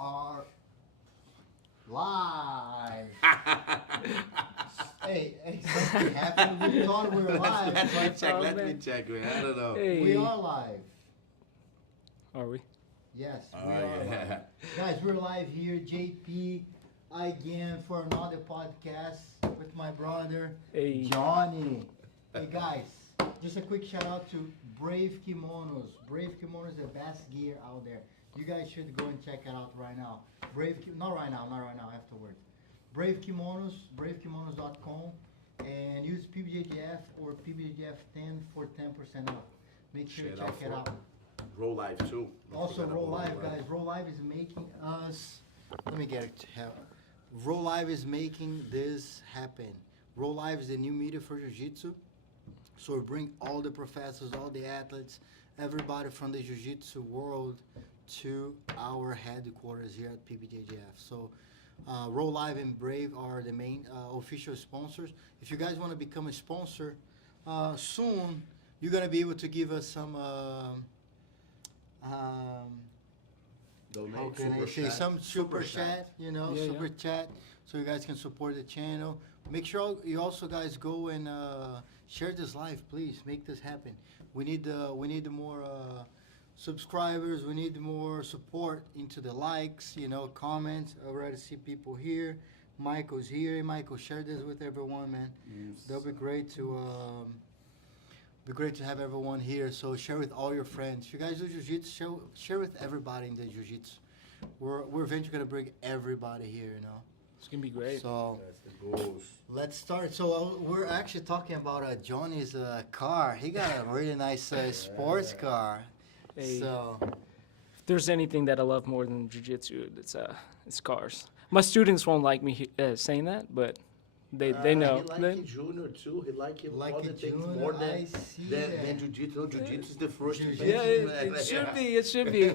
are live. Hey, something happened. We thought we were live. Let me check, man. I don't know. But we are live. Are we? Yes, Oh, we are yeah. live. Guys, we're live here. JP again for another podcast with my brother, Hey. Johnny. Hey, guys, just a quick shout out to Brave Kimonos. Brave Kimonos is the best gear out there. You guys should go and check it out right now. Not right now, afterwards. Brave Kimonos, bravekimonos.com, and use PBJJF or PBJJF10 for 10% off. Make sure to check it out. Roll Live too. Don't Also, forget Roll about Live, guys. Roll Live is making us. Let me get it. Roll Live is making this happen. Roll Live is the new media for Jiu-Jitsu. So we bring all the professors, all the athletes, everybody from the Jiu-Jitsu world to our headquarters here at PBJJF. So Roll Live and Brave are the main official sponsors. If you guys want to become a sponsor, soon you're going to be able to give us some... Donate, how can I say, some super chat, super chat, so you guys can support the channel. Make sure you also guys go and share this live, please. Make this happen. We need more subscribers. We need more support into the likes, comments. I already see people here. Michael's here. Hey, Michael, share this with everyone, man. Yes. That'll be great to. Be great to have everyone here. So share with all your friends. If you guys do jiu-jitsu, share with everybody in the jiu-jitsu. We're eventually gonna bring everybody here. It's gonna be great. So That's the goals. let's start. So we're actually talking about Johnny's car. He got a really nice sports car. Hey. So If there's anything that I love more than jiu-jitsu, it's cars. My students won't like me saying that, but they know. He like it junior too. He like it Like all it the things junior, more I see than that. jiu-jitsu. No, jiu-jitsu is the first. Jiu-jitsu. Yeah, it should be. It should be.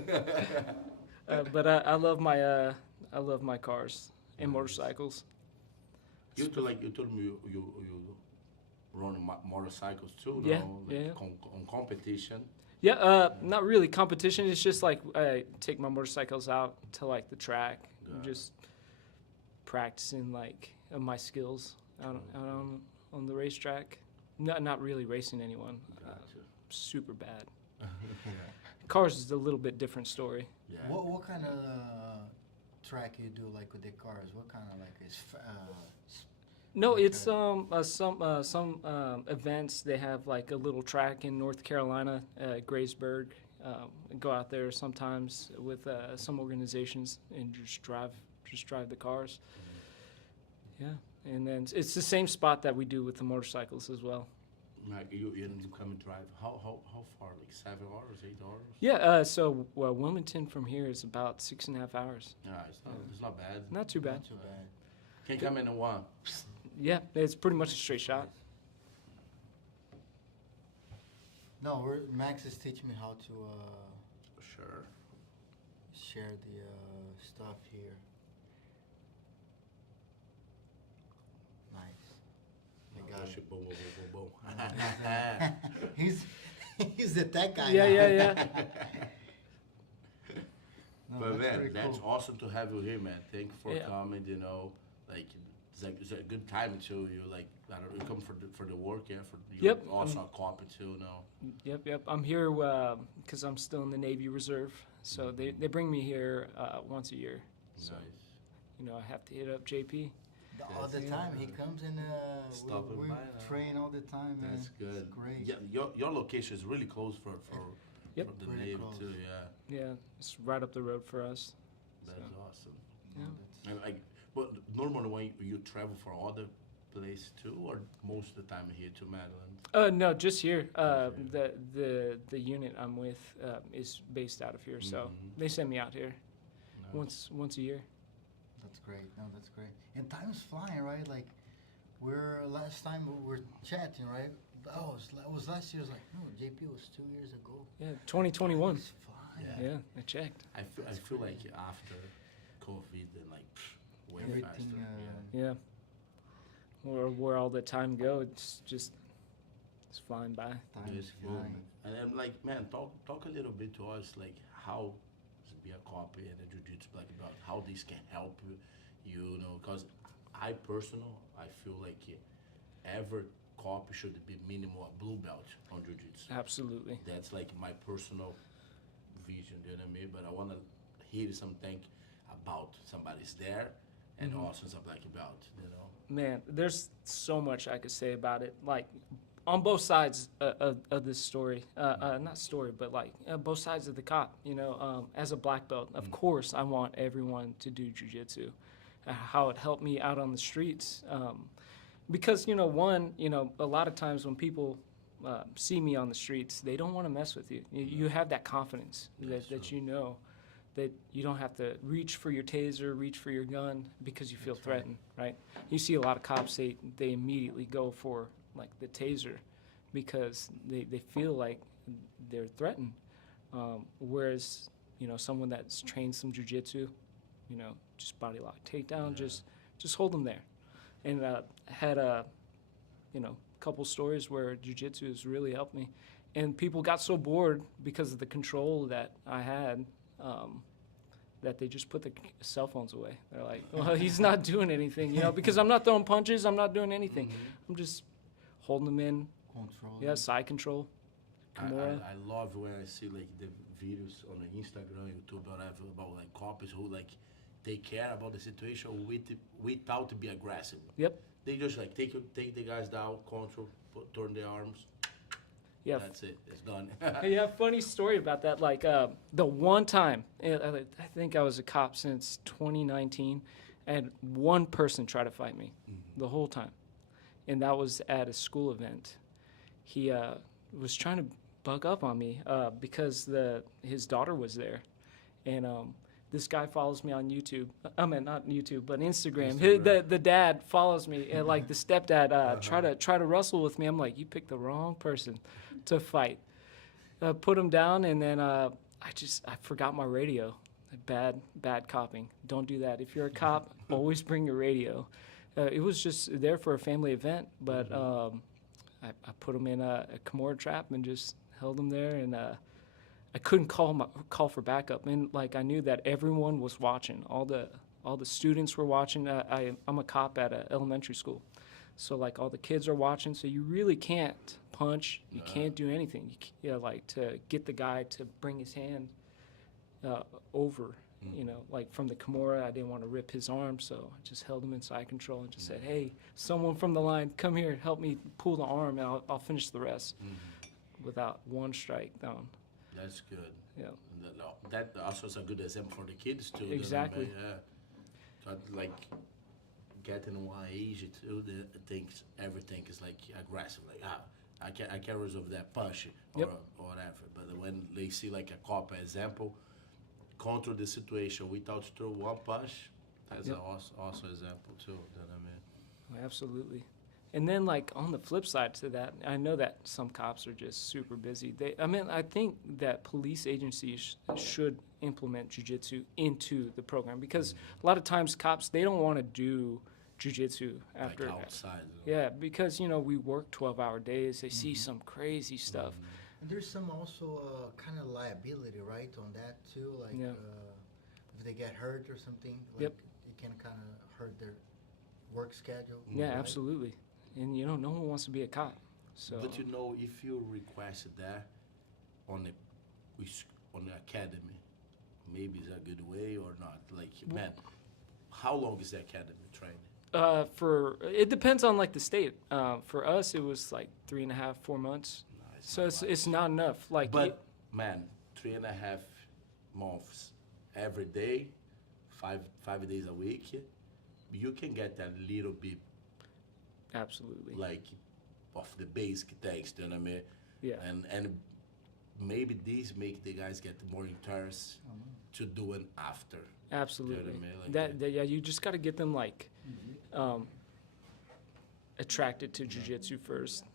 But I love my cars and motorcycles. You told me you run motorcycles too. Yeah, no? yeah. On competition. Yeah, not really competition. It's just like I take my motorcycles out to like the track, and just practicing like my skills out on the racetrack. Not really racing anyone. Gotcha. Super bad. Cars is a little bit different story. Yeah. what kind of track you do like with the cars? What kind of like is No, Okay. it's some events. They have like a little track in North Carolina, Graysburg. Go out there sometimes with some organizations and just drive the cars. Yeah, and then it's the same spot that we do with the motorcycles as well. Like you come and drive. How far? Like 7 hours, 8 hours? Yeah, so Wilmington from here is about 6.5 hours. Yeah, it's not bad. Not too bad. not too bad? Can come in one. Yeah, it's pretty much a straight shot. No, Max is teaching me how to Sure. share the stuff here. Nice. I got it. Boom, boom, boom, boom. He's the tech guy. Yeah, now. yeah. No, But man, pretty that's cool. awesome to have you here, man. Thank you for Yeah. coming. Like it's a good time too. You like I don't know, you come for the work, yeah. For you Yep, also a copy too, no. Yep. I'm here because I'm still in the Navy Reserve. So they bring me here once a year. So, Nice. I have to hit up JP. All the time he comes and Stopping we by now. train all the time, man. That's good. It's great. Yeah, your location is really close for Yep. the Pretty Navy close. too. Yeah, Yeah, it's right up the road for us. that's awesome. Yeah. And but normally when you travel for other place too, or most of the time here to Maryland. No, just here. The unit I'm with is based out of here, so Mhm. they send me out here Nice. once a year. That's great. No, that's great. And time's flying, right? Like last time we were chatting, right? Oh, it was last year. It was like, no, JP was 2 years ago. Yeah, 2021. It's flying. Yeah. Yeah, I checked. I feel like after COVID and like way Everything, faster. Yeah. Where all the time go, it's flying by. Time Yeah, is it's good, flying. man. And I'm like, man, talk a little bit to us, like how to be a copy and a jiu-jitsu, like about how this can help you, you know, because I feel like every cop should be minimum a blue belt on jiu-jitsu. Absolutely. That's like my personal vision, you know what I mean? But I want to hear something about somebody's there and also something like about, you know? Man, there's so much I could say about it. Like, on both sides of this story, not story, but like both sides of the cop, you know, as a black belt, of course, I want everyone to do jiu-jitsu. How it helped me out on the streets. Because, you know, a lot of times when people see me on the streets, they don't want to mess with you. You have that confidence that you know that you don't have to reach for your taser, reach for your gun because you feel threatened, right? You see a lot of cops, they immediately go for like the taser because they feel like they're threatened. Whereas, you know, someone that's trained some jiu-jitsu, you know, just body lock, takedown, just hold them there. And had a, you know, couple stories where jiu-jitsu has really helped me. And people got so bored because of the control that I had that they just put the cell phones away. They're like, well, he's not doing anything, you know, because I'm not throwing punches, I'm not doing anything. I'm just holding them in. Control. Yeah, side control. Kimura. I love when I see like the videos on Instagram, YouTube, whatever, about like cops who like they care about the situation without to be aggressive. Yep. They just like take the guys down, control, turn their arms. Yeah. That's it. It's done. Yeah, funny story about that. Like the one time, I think I was a cop since 2019, and one person tried to fight me the whole time, and that was at a school event. He was trying to bug up on me because his daughter was there, and this guy follows me on YouTube. I mean, not YouTube, but Instagram. The dad follows me, and like the stepdad try to wrestle with me. I'm like, you picked the wrong person to fight. Put him down, and then I forgot my radio. Bad copping. Don't do that. If you're a cop, always bring your radio. It was just there for a family event, but I put him in a Kimura trap and just held him there, and I couldn't call for backup, and like I knew that everyone was watching. All the students were watching. I'm a cop at an elementary school, so like all the kids are watching. So you really can't punch. You can't do anything. You know, like to get the guy to bring his hand over. You know, like from the Kimura, I didn't want to rip his arm, so I just held him in side control and just said, "Hey, someone from the line, come here, help me pull the arm, and I'll finish the rest." Without one strike down. That's good. Yeah. That also is a good example for the kids too. Exactly. Yeah. So like getting one age too, thinks everything is like aggressive. Like I can't resolve that punch or whatever. But when they see like a cop example, control the situation without throw one punch, that's also example too. You know what I mean? Absolutely. And then, like, on the flip side to that, I know that some cops are just super busy. I think that police agencies should implement jiu-jitsu into the program because a lot of times cops, they don't want to do jiu-jitsu after. Like outside. Yeah, because, you know, we work 12-hour days. They see some crazy stuff. And there's some also kind of liability, right, on that too. Like if they get hurt or something, like it can kind of hurt their work schedule. Yeah, right? absolutely. And, you know, no one wants to be a cop. So. But you know, if you requested that on the academy, maybe it's a good way or not. Like, man, how long is the academy training? It depends on like the state. For us, it was like 3.5, 4 months. So it's not enough. Like, but man, 3.5 months every day, five days a week, you can get that little bit. Absolutely. Like, of the basic things, you know what I mean? Yeah. And maybe these make the guys get more interest to do it after. Absolutely. You know what I mean? Like yeah, you just got to get them like attracted to jiu-jitsu first,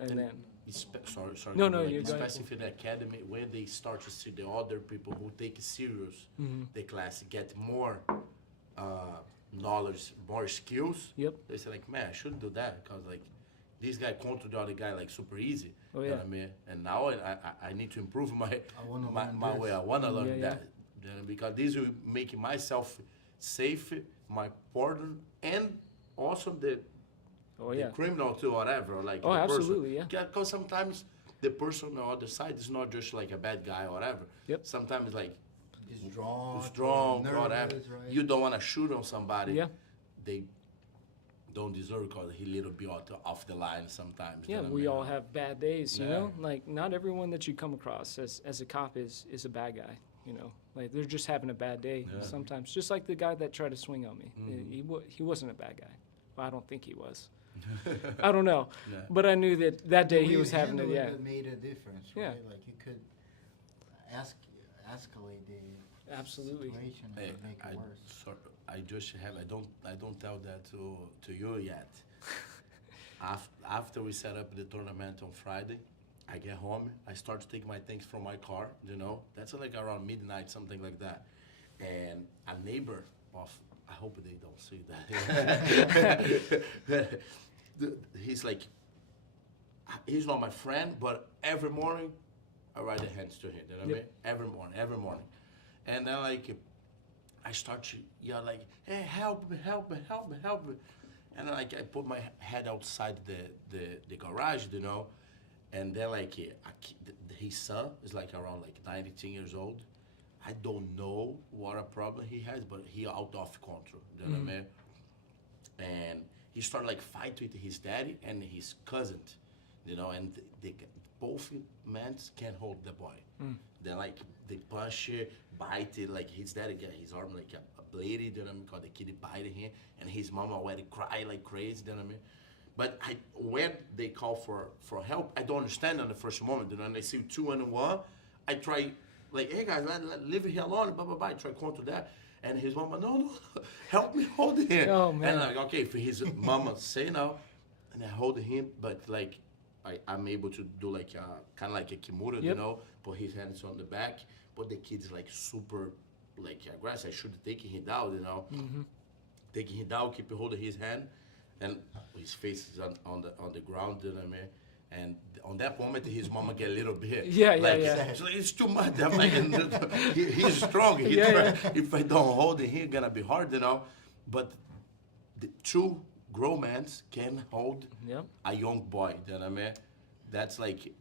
and then. Sorry. No, like you go ahead. especially in the academy, when they start to see the other people who take it serious, the class get more knowledge, more skills. Yep. They say like, man, I shouldn't do that because like this guy control the other guy like super easy. Oh, You yeah. know what I mean? And now I need to improve my wanna my learn way. this. I want to learn Yeah. that. You know, because this will make myself safe my partner and also the Oh the yeah. criminal too, whatever. Like Oh, the absolutely, yeah. Because sometimes the person on the other side is not just like a bad guy or whatever. Yep. Sometimes like He's drunk, strong, nervous, whatever. right? You don't want to shoot on somebody. Yeah. They don't deserve because he little bit off the line sometimes. Yeah, you know what I we mean? all have bad days, you Yeah. know? Like, not everyone that you come across as a cop is a bad guy, you know? Like, they're just having a bad day Yeah. sometimes. Just like the guy that tried to swing on me. Mhm. He wasn't a bad guy. Well, I don't think he was. I don't know. Yeah. But I knew that day The he way was you having it, handle yeah. It made a difference, Yeah. right? Like you could escalate the Absolutely. situation Hey, and make it worse. I just have I don't tell that to you yet. After we set up the tournament on Friday, I get home. I start to take my things from my car. You know, that's like around midnight, something like that. And a neighbor of I hope they don't see that. He's like, he's not my friend, but every morning I write the hands to him. You know what I mean? Every morning. And then like, I start to yell like, hey, help me. And like I put my head outside the garage, you know, and then like his son is like around like 19 years old. I don't know what a problem he has, but he out of control, you know what I mean? And he started like fight with his daddy and his cousin, you know, and both men can't hold the boy. They're like, they punch it, bite it, like his daddy got his arm like a bladed, you know what I mean, because the kid bited him, and his mama already cry like crazy, you know what I mean? But when they call for help, I don't understand on the first moment, you know, and I see 2 and 1, I try, like, hey guys, leave it here alone, blah, blah, blah, I try to control that, and his mama, no, help me hold him. Oh, man. And like, okay, for his mama say no, and I hold him, but like, I'm able to do like kind of like a kimura, you know, put his hands on the back, but the kid's like super like aggressive. I should have taken him down, you know, taking him down, keep holding his hand, and his face is on the ground, you know what I mean? And on that moment, his mama get a little bit like, so it's too much. I'm like, he's strong. If I don't hold him, he's gonna be hard, you know. But the 2 grown men can hold a young boy, you know what I mean? That's like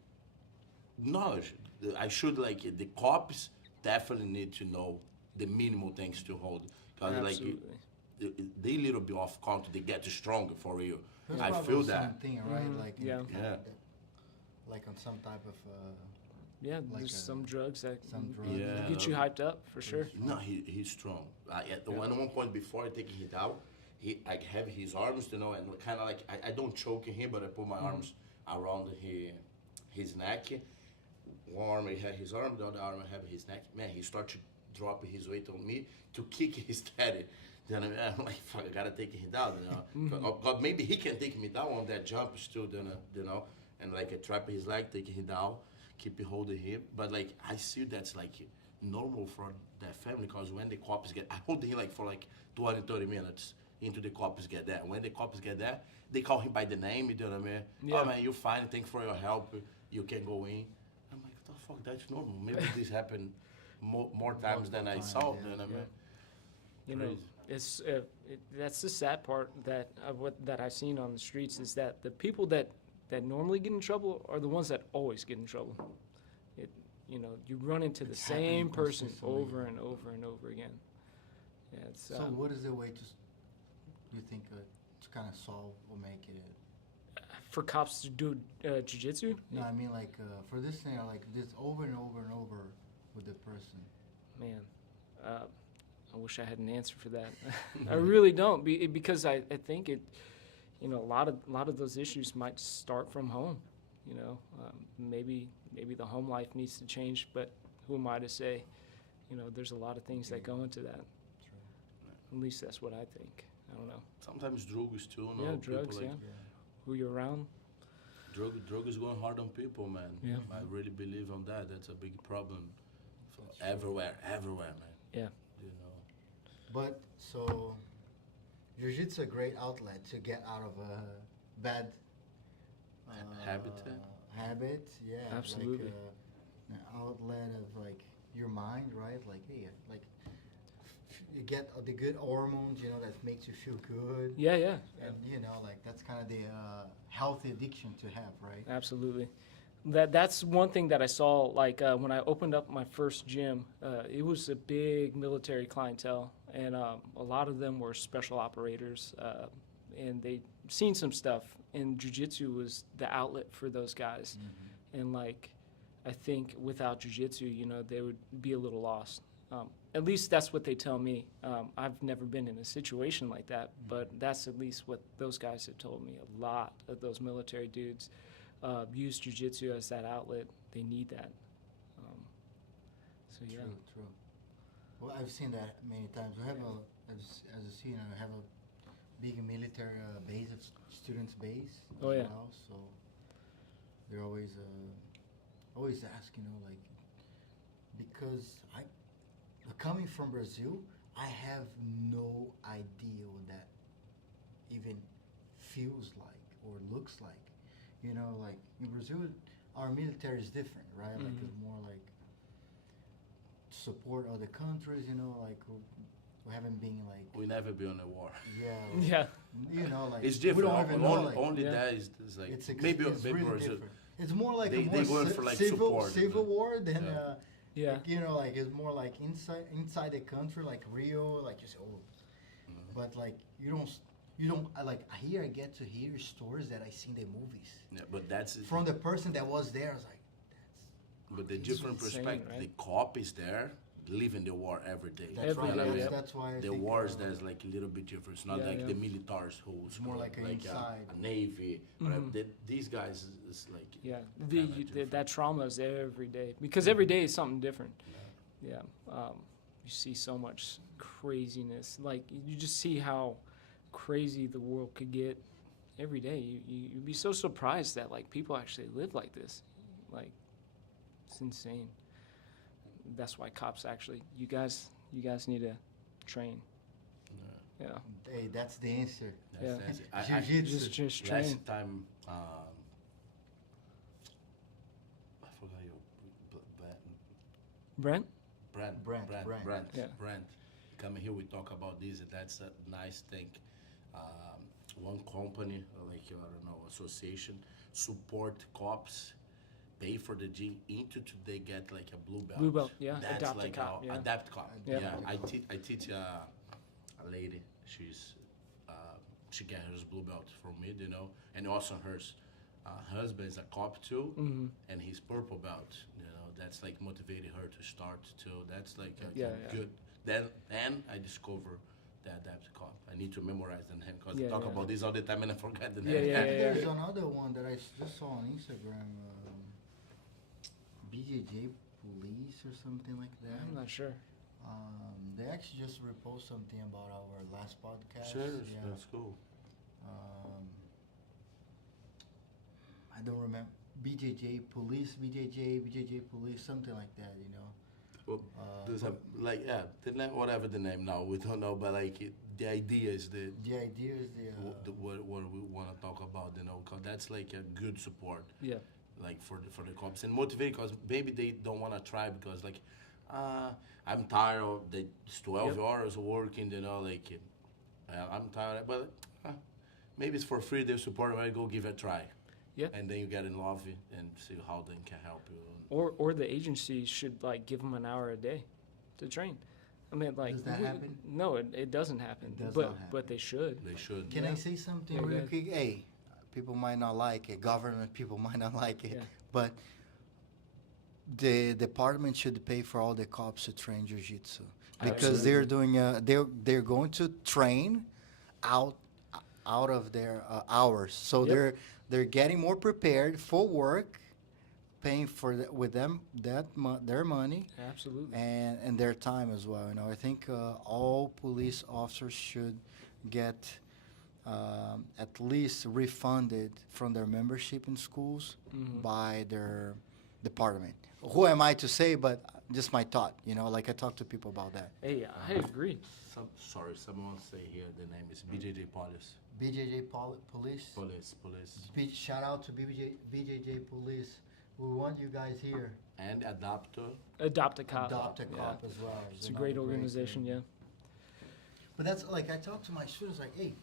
knowledge. I should like the cops definitely need to know the minimal things to hold, because like they little bit off control, they get stronger for real. There's I probably feel that. something, right? Like like on some type of like there's some drugs that some drug. Yeah. get you hyped up for sure. No, he's strong. At one point before I take him out, I have his arms, you know, and kind of like I don't choke him, but I put my arms around his neck. One arm I have his arm, the other arm I have his neck. Man, he starts to drop his weight on me to kick his daddy. Then I'm like, fuck, I gotta take him down, you know. God, maybe he can take me down on that jump still, you know, and like I trap his leg, take him down, keep holding him. But like I see that's like normal for that family, because when the cops I hold him like for like 20, 30 minutes into the cops get there. When the cops get there, they call him by the name, you know what I mean? Yeah. Oh man, you're fine, thanks for your help, you can go in. I'm like, what the fuck, that's normal. Maybe this happened more times than I saw, you know what I mean? You know, it's that's the sad part that that I've seen on the streets, is that the people that normally get in trouble are the ones that always get in trouble. You know, you run into the same person over and over and over again. Yeah, it's, So what is the way to you think to kind of solve or make it? For cops to do jiu-jitsu? No, I mean like for this scenario, like this over and over and over with the person. Man, I wish I had an answer for that. I really don't, because I think it, you know, a lot of those issues might start from home. You know, maybe the home life needs to change, but who am I to say? You know, there's a lot of things that go into that. At least that's what I think. I don't know. Sometimes drugs too, no? Yeah, drugs, like, Who you're around. Drug is going hard on people, man. Yeah. I really believe on that. That's a big problem everywhere, man. Yeah. You know. But so, jiu-jitsu a great outlet to get out of a bad habit. Yeah, Absolutely. Like an outlet of like your mind, right? Like, hey, like you get the good hormones, you know, that makes you feel good. Yeah, yeah, And you know, like that's kind of the healthy addiction to have, right? absolutely. That's one thing that I saw. Like when I opened up my first gym, it was a big military clientele, and a lot of them were special operators, and they seen some stuff. And jiu-jitsu was the outlet for those guys. And like, I think without jiu-jitsu, you know, they would be a little lost. At least that's what they tell me. I've never been in a situation like that, but that's at least what those guys have told me. A lot of those military dudes use jiu-jitsu as that outlet. They need that. So yeah. True. Well, I've seen that many times. We have as you see, I have a big military base, of students base Oh, as yeah. well. So they're always ask, you know, like, because coming from Brazil, I have no idea what that even feels like or looks like. You know, like in Brazil, our military is different, right? Like it's more like support other countries. You know, like we haven't been like We never be on a war. yeah, Yeah. you know, like It's we different. don't even know, Only, like, only Yeah. that is like it's maybe really Brazil. different. It's more like They- a they more going for, like, civil support, civil but- war than Yeah. Yeah. like, you know, like it's more like inside the country, like Rio, like you say, oh, but like you don't like here I get to hear stories that I see in the movies Yeah, but that's from the person that was there. I was like, but the It's different insane, perspective. right? The cop is there, living the war every day. that's Every right. day, That's, yeah. that's why I The think, wars there's like a little bit different. It's not Yeah, like yeah. the militaries who It's more like a inside. a navy. These guys is like Yeah, kinda different. that trauma is every day because every day is something different. Yeah, you see so much craziness. Like you just see how crazy the world could get every day. You'd be so surprised that like people actually live like this. Like it's insane. That's why cops actually. You guys need to train. Yeah, hey, that's the answer. that's Yeah. it. Jiu-jitsu. just train. Last time, I forgot your Brent. Brent. Yeah. Brent. Coming here, we talk about this. And that's a nice thing. One company, like I don't know, association, support cops, pay for the gym into they get like a blue belt. Blue belt, yeah. That's Adapt like cop, a yeah. adapt cop. Yeah. Yeah, I teach a lady. She got hers blue belt from me, you know, and also hers husband is a cop too, and he's purple belt. You know, that's like motivated her to start too. That's like a Yeah. good. Then I discover the adapt cop. I need to memorize the name because Yeah, I talk yeah. about this all the time and I forget the name. Yeah, yeah, I think yeah. there's another one that I just saw on Instagram, BJJ Police or something like that. I'm not sure. They actually just repost something about our last podcast. Sure, Yeah. that's cool. I don't remember. BJJ Police, something like that, you know. Well, there's a the name, whatever the name now, we don't know, but like the idea is The idea is what we want to talk about, you know, because that's like a good support, Yeah. like for the cops and motivate, because maybe they don't want to try because like I'm tired of it's 12 hours of working, you know, like I'm tired, but maybe it's for free. They support it. I go give it a try. Yeah. And then you get in love and see how they can help you. Or the agency should like give them an hour a day to train. I mean, like Does that happen? No, it doesn't happen. It does but not happen. but they should. They should. Can Yeah. I say something Yeah, real yeah. quick? Hey, people might not like it. Government people might not like it. Yeah. But the department should pay for all the cops to train jiu-jitsu because Absolutely. they're doing they're going to train out of their hours. So Yep. they're getting more prepared for work, paying for with them their money Absolutely. and their time as well. You know, I think all police officers should get at least refunded from their membership in schools by their department. Who am I to say? But just my thought. You know, like I talk to people about that. Hey, I agree. Someone say here the name is BJJ Police. BJJ Police. Police. Shout out to BJJ Police. We want you guys here. And Adapter. Adopt a cop. Adopt a Yeah. cop as well. It's a great organization. Yeah. But that's like I talk to my students like, hey,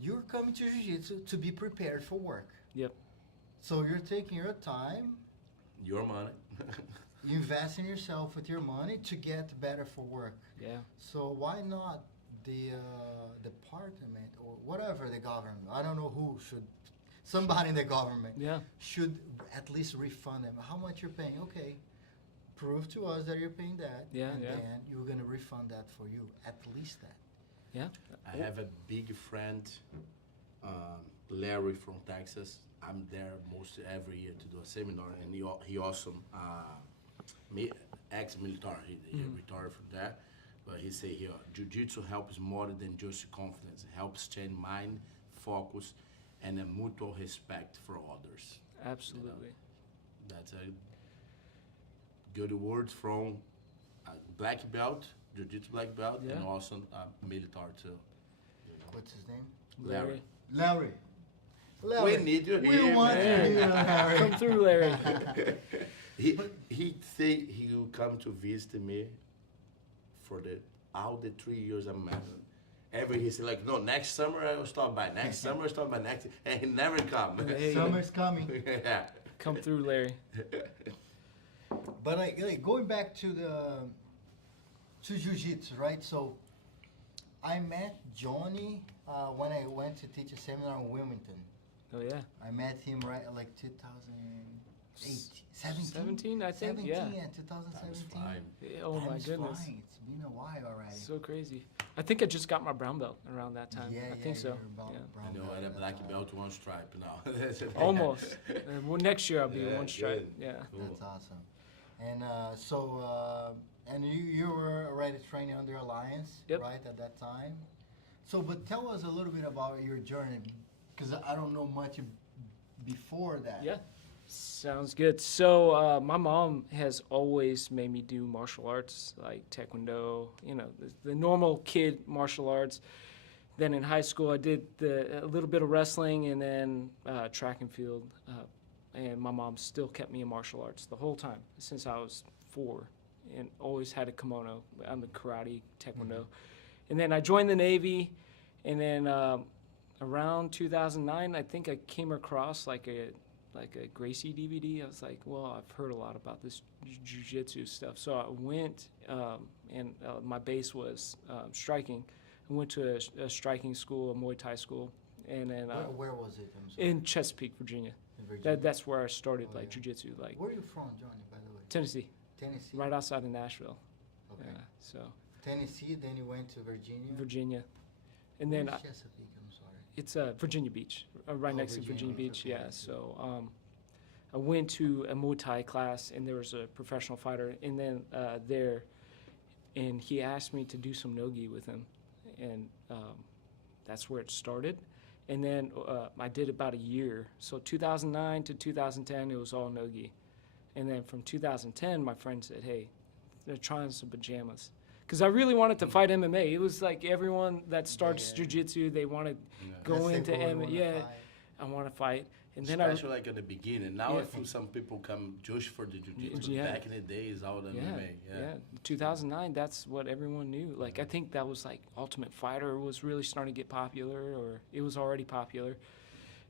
you're coming to jiu-jitsu to be prepared for work. Yep. So you're taking your time, Your money. you invest in yourself with your money to get better for work. Yeah. So why not the department or whatever the government? I don't know who should. Somebody in the government Yeah. should at least refund them. How much you're paying? Okay, prove to us that you're paying that. Yeah, and yeah. then you're gonna refund that for you. At least that. Yeah. I have a big friend, Larry from Texas. I'm there most every year to do a seminar, and he also ex-military. He retired from that, but he say here, Jiu-Jitsu helps more than just confidence. It helps change mind, focus, and a mutual respect for others. Absolutely. That's a good words from a black belt, Jiu-Jitsu black belt, and Yeah. also military too. What's his name? Larry. Larry. We need you We here, want man. you, Larry. Come through, Larry. He say he will come to visit me for all the 3 years I'm married. Every he say like, no, next summer I will stop by. Next summer I stop by. Next, and he never come. Hey. Summer's coming. Yeah. Come through, Larry. But like going back to jiu-jitsu, right? So I met Johnny when I went to teach a seminar in Wilmington. Oh yeah. I met him right like 2008, 17, I think. 17, Yeah. 2017. Fine. Oh my Time's goodness. flying. It's been a while already. So crazy. I think I just got my brown belt around that time. Yeah, I think so. you're about Yeah. brown I know, belt I had a at that black time. belt, one stripe now. Almost. Well, next year I'll be Yeah, one stripe. good. Yeah. Cool. That's awesome. And and you were already training under Alliance, Yep. right, at that time? So, but tell us a little bit about your journey, because I don't know much before that. Yeah. Sounds good. So my mom has always made me do martial arts, like taekwondo, you know, the normal kid martial arts. Then in high school, I did a little bit of wrestling and then track and field. And my mom still kept me in martial arts the whole time since I was 4, and always had a kimono. I'm a karate, taekwondo. And then I joined the Navy, and then around 2009, I think I came across like a Gracie DVD. I was like, well, I've heard a lot about this jiu-jitsu stuff. So I went, and my base was striking. I went to a striking school, a Muay Thai school, and then Where was it? I'm sorry. in Chesapeake, Virginia. In Virginia. That's where I started, Oh, like yeah. jiu-jitsu, like Where are you from, Johnny, by the way? Tennessee, Tennessee? right outside of Nashville. Okay. Yeah, so Tennessee, then you went to Virginia? Virginia, and then Where's Chesapeake? I'm sorry. it's Virginia Beach, right Oh, next to Virginia Virginia Beach, Beach. okay. Yeah, so I went to a Muay Thai class, and there was a professional fighter, and then and he asked me to do some nogi with him, and that's where it started. And then I did about a year. So 2009 to 2010, it was all nogi. And then from 2010, my friend said, hey, they're trying some pajamas. Because I really wanted to fight MMA. It was like everyone that starts Yeah. jiu-jitsu, they want to Yeah. go Let's say into who you MMA. wanna Yeah, fight. I want to fight. And then Especially like in the beginning. Now Yeah. I feel some people come just for the jiu-jitsu. Yeah. Back in the days, all the yeah, MMA. yeah, 2009, that's what everyone knew. Like, I think that was like Ultimate Fighter was really starting to get popular, or it was already popular.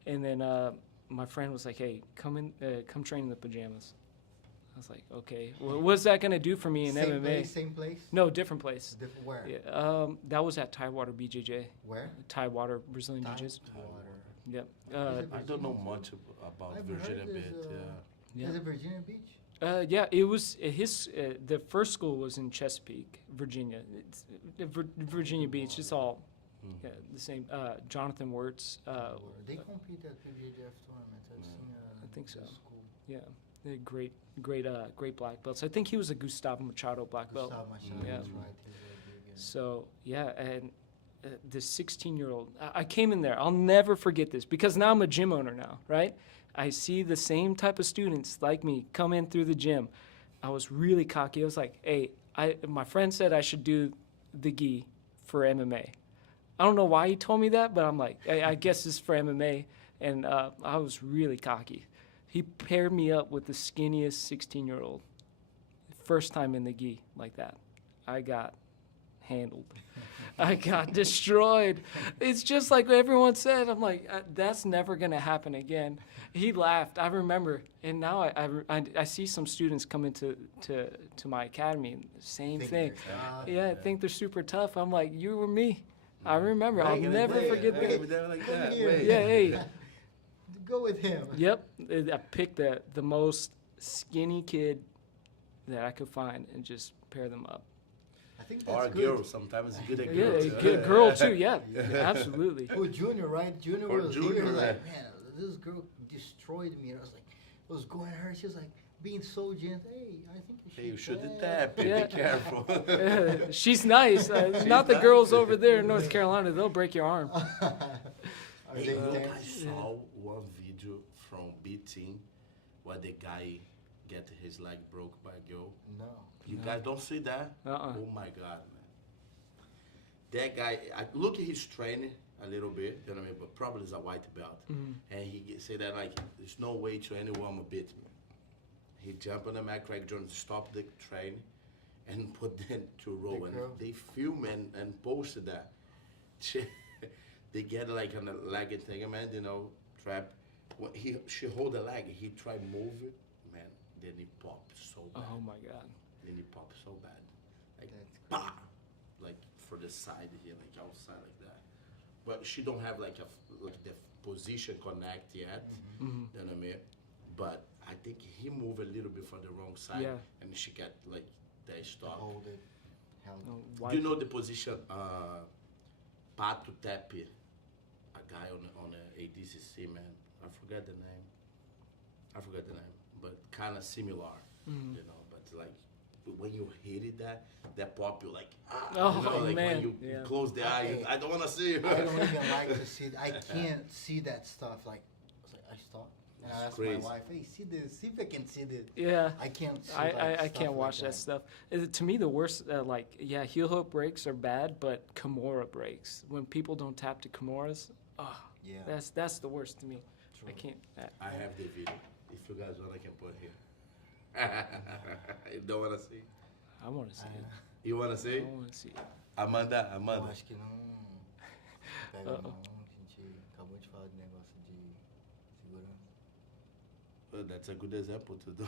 And then my friend was like, hey, come train in the pajamas. I was like, okay, well, what's that going to do for me in Same MMA? place, same place? No, different place. Different where? Yeah, that was at Tidewater BJJ, Where? Tidewater Brazilian Jiu-Jitsu. Tidewater. Yep. I don't know much about I've Virginia heard bit. there's, Yeah. Is it Virginia Beach? Yeah, it was his. The first school was in Chesapeake, Virginia. It's Virginia Beach. It's all the same. Jonathan Wirtz. They compete at PBJJF tournaments. I've seen. I think so. the school. Yeah, they're great black belts. I think he was a Gustavo Machado black belt. Gustavo Machado, Yeah. that's right. He's very big. So yeah, and the 16-year-old, I came in there. I'll never forget this because now I'm a gym owner now, right? I see the same type of students like me come in through the gym. I was really cocky. I was like, hey, my friend said I should do the gi for MMA. I don't know why he told me that, but I'm like, I guess it's for MMA. And I was really cocky. He paired me up with the skinniest 16-year-old. First time in the gi like that. I got handled. I got destroyed. It's just like everyone said. I'm like, that's never gonna happen again. He laughed. I remember, and now I see some students come into to my academy. Same thing. Yeah, I think they're super tough. I'm like, you were me. I remember. I'll never forget that. Like Come that. here. Wait. Yeah, hey. Go with him. Yep. I picked the most skinny kid that I could find and just pair them up. I think that's Or a good. girl. Sometimes it's good at Yeah, girls. good girl too. Yeah, absolutely. Oh, Junior, right? Junior Or was Junior, here. Like, right. man, this girl destroyed me. And I was like, I was going at her. She was like, being so gentle. Hey, I think you should. Hey, you should tap." tap. Yeah. Be careful. She's nice. Not the nice. girls over there in North Carolina. They'll break your arm. Are Hey, they look, there? I saw one video from B-Team where the guy get his leg broke by a girl. No. You guys don't see that? Uh-uh. Oh my God, man. That guy, I look at his training a little bit, you know what I mean? But probably is a white belt. And he say that like, there's no way to anyone will beat me. He jump on the Mac Craig Jones, stop the train, and put them to row. And girl? they film and posted that. They get like on a leg entanglement, you know, trap. When she hold the leg, he try move it, man. Then he pop so bad. Oh my God. Then he pop so bad, like That's bah, like for the side here, like outside like that. But she don't have like like the position connect yet. You know what I mean? But I think he moved a little bit from the wrong side, Yeah. and she got like that stop. Hold it. Held No, it. why- Do you know the position? Pato Tepe, a guy on the ADCC, man. I forgot the name, but kind of similar, you know. But like when you hit it, that pop, you like, Oh, you know, like man. when you Yeah. close the eye, I don't want to see you. I don't even like to see. I can't see that stuff. Like, I was like, I stop and I It's asked crazy. my wife, "Hey, see this? See if I can see this." Yeah. I can't. See I stuff can't like watch that stuff. To me, the worst, heel hook breaks are bad, but Kimura breaks. When people don't tap to Kimuras, Yeah. that's the worst to me. I True. can't. I have the video. If you guys want, I can put here. You don't want to see? I want to see it. You want to see? I want to see it. Amanda. Eu acho que não. Pega Uh-oh. não. A gente acabou de falar de negócio de segurança. Oh, that's a good example to do.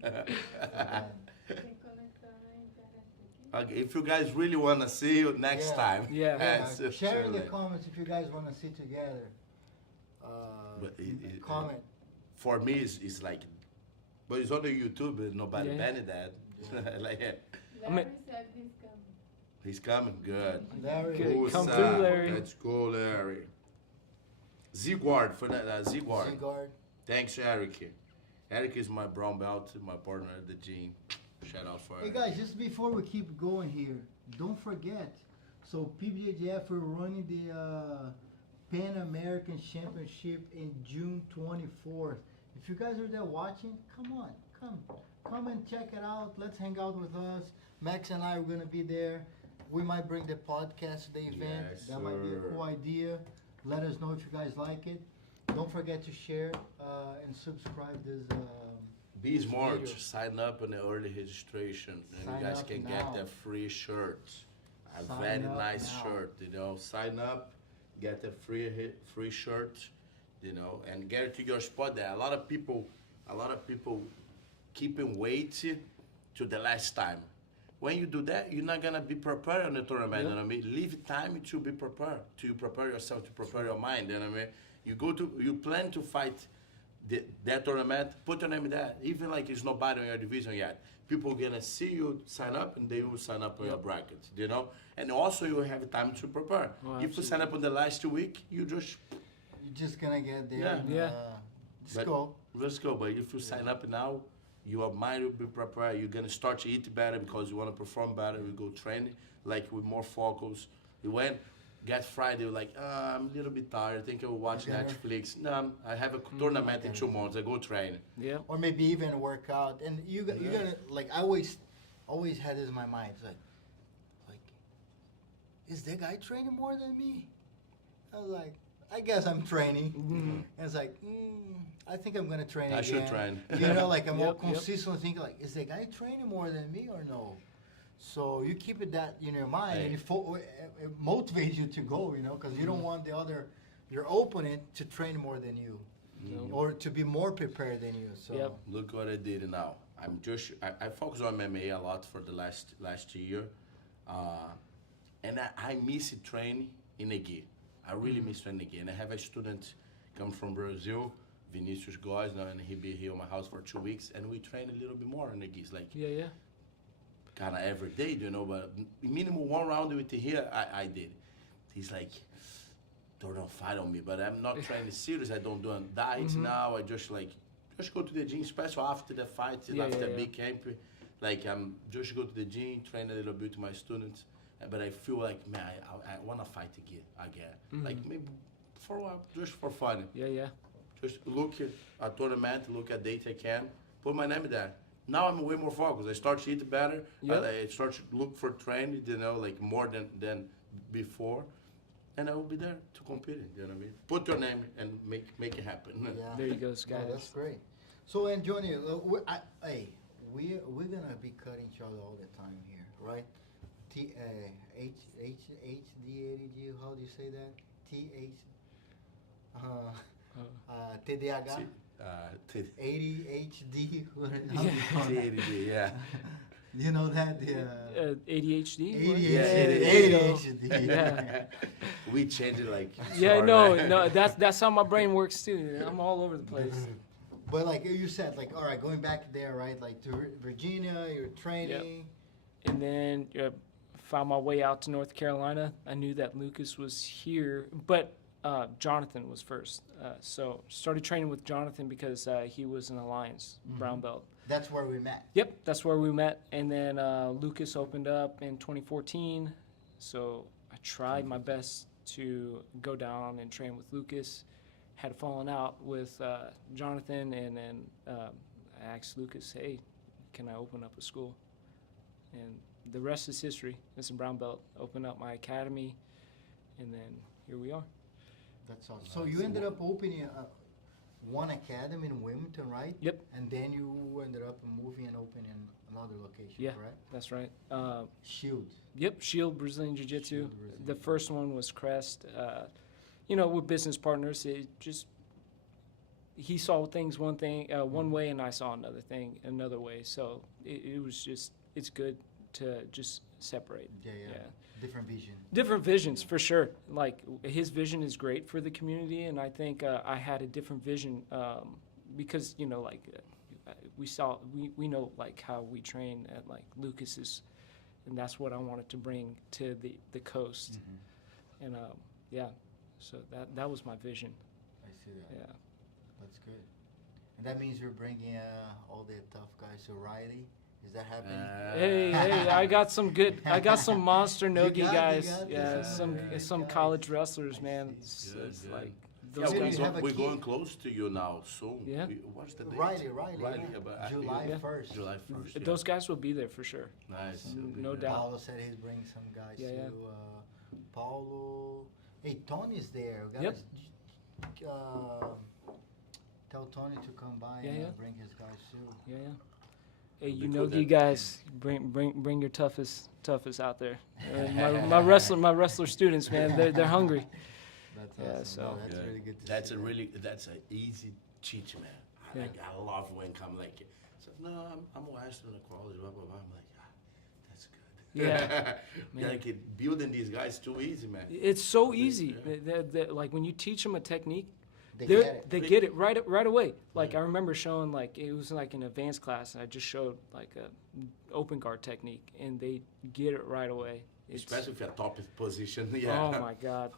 Tem que conectar na internet aqui. Okay, if you guys really want to see you next Yeah. time, Yeah. Share in the surely. comments if you guys want to see together. But Comment. For me, it's like, but it's on the YouTube. Nobody Yeah. banned that. Like, yeah, I mean- Larry said he's coming. he's coming. Good. Larry. Good. Come What's through, up? Larry. Let's go, Larry. Z-Guard for that. Z-Guard. Z-Guard. Thanks, Eric. Eric is my brown belt, my partner at the gym. Shout out for Hey Eric. guys, just before we keep going here, don't forget. So PBJJF, we're running the Pan American Championship in June 24th. If you guys are there watching, come on, come and check it out. Let's hang out with us. Max and I are gonna be there. We might bring the podcast to the event. Yes, That might be a sir. cool idea. Let us know if you guys like it. Don't forget to share and subscribe this. Be this smart. video. Sign up on the early registration, and Sign you guys up can now. get the free shirt. A Sign very up nice now. shirt, you know. Sign up, get a free shirt, you know, and guarantee your spot there. A lot of people keeping weight to the last time. When you do that, you're not gonna be prepared on the tournament. You know what I mean? Leave time to be prepared, to prepare yourself, to prepare your mind. You know what I mean? You plan to fight that tournament. Put your name there. Even like it's nobody in your division yet. People gonna see you sign up, and they will sign up on your bracket. You know, and also you have time to prepare. Oh, if you sign up on the last week, you just You're just gonna get there. Yeah. And, Yeah. Just But- go. let's go. But if you sign up now, your mind will be prepared. You're gonna start to eat better because you wanna perform better. You go train like with more focus. You went, get Friday, you're like, I'm a little bit tired. I think I will watch Okay. Netflix. No, I have a tournament in Okay. 2 months. I go train. Yeah. Or maybe even work out. And you gotta like I always had this in my mind. It's like is that guy training more than me? I was like, I guess I'm training. And it's like, I think I'm gonna train I again. should train. You know, like I'm all Yep, yep. consistently thinking like, is that guy training more than me or no? So you keep it that in your mind, and it motivates you to go, because you don't want your opponent to train more than you, or to be more prepared than you. So Yep. Look what I did now. I focus on MMA a lot for the last year, and I miss training in a gi. I really miss training in a gi. And I have a student come from Brazil, Vinicius Góes, now, and he be here in my house for 2 weeks, and we train a little bit more in the gi. It's like Yeah. kind of every day, but minimum one round with here I did. He's like, don't fight on me, but I'm not training serious. I don't do a diet now. I just go to the gym, especially after the fight, after the big camp. Like I'm just go to the gym, train a little bit to my students, but I feel like, man, I want to fight again. Like maybe for a while, just for fun. Yeah. Just look at a tournament, look at date I can, put my name there. Now I'm way more focused. I start to eat better. Yep. I start to look for training, like more than before. And I will be there to compete. You know what I mean? Put your name and make it happen. yeah. There you go, No, guys. that's great. So, and Johnny, we're gonna be cutting each other all the time here, right? HDADG. How do you say that? TDAH. ADHD. TDD, yeah. You know that? ADHD? What? ADHD. Yeah. We change it like. Yeah, sorry, no, man. that's how my brain works too. I'm all over the place. But like you said, like, all right, going back there, right? Like to Virginia, you're training. And then found my way out to North Carolina. I knew that Lucas was here, but Jonathan was first. So started training with Jonathan because he was an Alliance brown belt. That's where we met. Yep, that's where we met. And then Lucas opened up in 2014. So I tried my best to go down and train with Lucas. Had fallen out with Jonathan, and then I asked Lucas, hey, can I open up a school? And the rest is history. It's a brown belt. Opened up my academy, and then here we are. That's awesome. So you ended up opening one academy in Wilmington, right? Yep. And then you ended up moving and opening another location, Yeah, correct? that's right. Shield. Yep, Shield Brazilian Jiu-Jitsu. Shield Brazilian The first one was Crest. We're business partners. He saw things one way, and I saw another way. So it was just, it's good to just separate. Yeah. Different vision. Different visions, for sure. Like, his vision is great for the community, and I think I had a different vision because, we know, like, how we train at, like, Lucas's, and that's what I wanted to bring to the coast. And, so that was my vision. I see that. Yeah. That's good. And that means you're bringing all the tough guys to Riley. Is that happening? Hey, I got some monster Nogi guys. got Yeah, this, some guys. college wrestlers, man. Good, It's good. like Yeah, those we guys. have a We're kid. going close to you now soon. Yeah. What's the date? Riley, Riley, yeah. but July Yeah. 1st. July 1st. Yeah. Those guys will be there for sure. Nice. No doubt. Paulo said he's bringing some guys Yeah, too. yeah. Paulo. Hey, Tony's there. We Yep. gotta, tell Tony to come by Yeah, and yeah. bring his guys too. Yeah. Hey, It'll you be know, cool you then. guys bring your toughest out there. My wrestler students, man, they're hungry. That's Yeah, awesome. so- No, that's Yeah. really good to That's see. that's an easy teach, man. Yeah. I love when come like, so, no, I'm Western quality, blah blah blah. I'm like, that's good. Yeah. Yeah, like building these guys too easy, man. It's so easy. Yeah. Like when you teach them a technique, They They're- get it. they get it right away. Like Yeah. I remember showing, like, it was like an advanced class, and I just showed like a open guard technique, and they get it right away. It's, Especially if you're top position. Yeah. oh my God.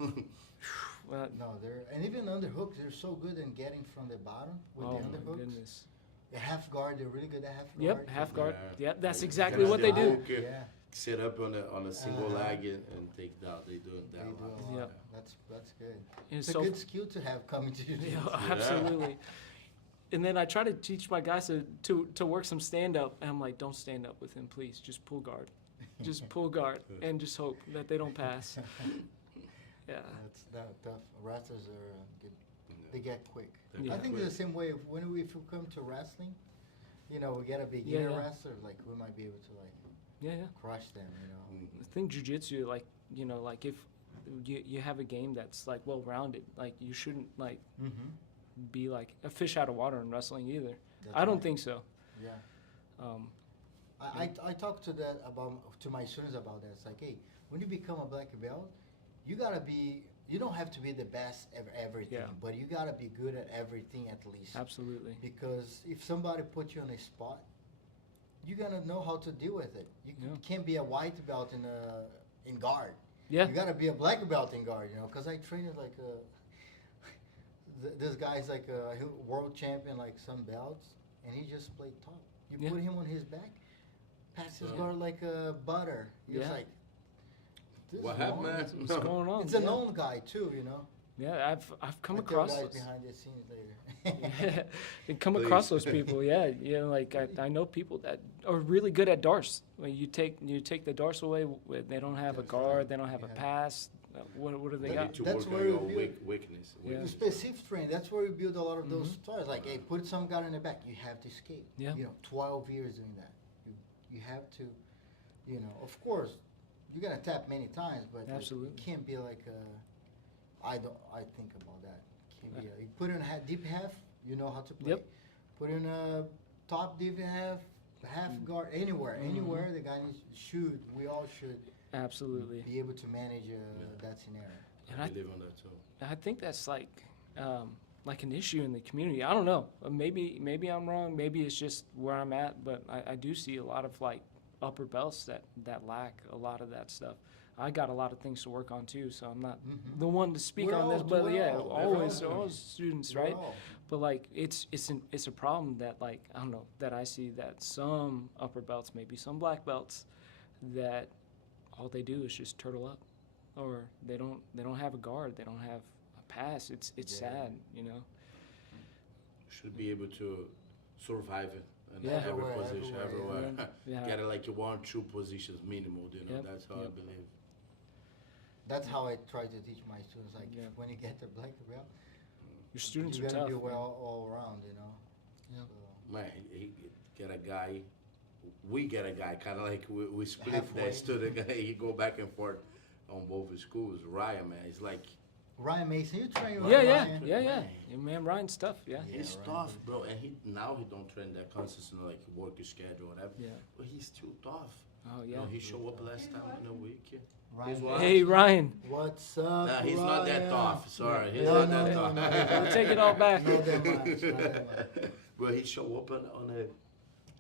Well, No, and even underhooks, they're so good in getting from the bottom with oh the my underhooks. goodness. The half guard, they're really good at half guard. Yep, half guard. Yeah. Yep, that's Yeah. exactly Kinda what they do. hook, Yeah. Sit up on a single Uh-huh. leg and take down. They do it They that do one. a lot. Yep. That's good. And It's so a good skill to have coming to you. yeah, absolutely. And then I try to teach my guys to work some stand up, and I'm like, don't stand up with him, please. Just pull guard. Just pull guard and just hope that they don't pass. Yeah. That's that tough. Wrestlers are good. They get quick. Yeah. I think it's the same way. If you come to wrestling, we get a beginner Yeah. wrestler. Like we might be able to Yeah, yeah. crush them, you know. I think jujitsu, like, you know, like if you have a game that's like well rounded, like you shouldn't like Mm-hmm. be like a fish out of water in wrestling either. I don't think so. Yeah. Um, I talk to my students about that. It's like, hey, when you become a black belt, you gotta be. You don't have to be the best at everything, Yeah. but you gotta be good at everything at least. absolutely. Because if somebody puts you on a spot, you gotta know how to deal with it. You Yeah. can't be a white belt in guard. Yeah. You gotta be a black belt in guard, you know. Because I trained like this guy's like a world champion, like some belts, and he just played top. You Yeah. put him on his back, pass his So- guard like butter. He was Yeah. like, this What is happened, wrong. man? What's going on? It's a Yeah. known guy too, you know. Yeah, I've come I tell across guys those. behind the scenes later. Yeah, and come Please. across those people. Yeah, you know, like I know people that are really good at darts. When you take the darts away, they don't have a That's guard, right. they don't have a Yeah. pass. What do they You got? need to That's work where on you your build- weakness. Yeah. The weakness. specific train, that's where we build a lot of those Mhm. stories. Like, hey, put some guy in the back. You have to escape. Yeah. You know, 12 years doing that. You have to, you know, of course, you're going to tap many times, but like, Absolutely. it can't be like I think about that. Can't be you put in a deep half, you know how to play. Yep. Put in a top deep half guard, anywhere. Mhm. Anywhere the guy needs to shoot. We all should Absolutely. be able to manage that scenario. And I believe on that too. I think that's like an issue in the community. I don't know. Maybe I'm wrong. Maybe it's just where I'm at. But I do see a lot of like upper belts that lack a lot of that stuff. I got a lot of things to work on too, so I'm not Mhm. the one to speak We're on this. all- But we're yeah, all- always we're all- students, We're right? all- But like it's a problem that like I don't know that I see that some upper belts, maybe some black belts, that all they do is just turtle up, or they don't have a guard, they don't have a pass. It's Yeah. sad, you know. Should be able to survive in Yeah. every Everywhere, position, everywhere, everywhere. Yeah. Get it like 1-2 positions minimum, you know. Yep, That's how I yep. believe. That's how I try to teach my students. Like, Yeah. when you get the black belt, Your students you're are gonna tough. do man. well all around, you know. Yeah. So, Man, he get a guy. We get a guy kind of like we split Halfway. that student guy. He go back and forth on both schools. Ryan, man, he's like Ryan Mason, you train with Yeah, Ryan? yeah. Man. Yeah, man, Ryan's tough. Yeah. he's Ryan tough, is- bro. And he don't train that consistent like work schedule or whatever. Yeah. But he's still tough. Oh You yeah. know, he showed up last time in a week. Yeah. Ryan He's Mason. Hey Ryan, What's up, Nah, he's not that Ryan? tough. Sorry, he's No, not no, that no, tough. no, We'll take it all back. Not that much, not that much. Well, he show up on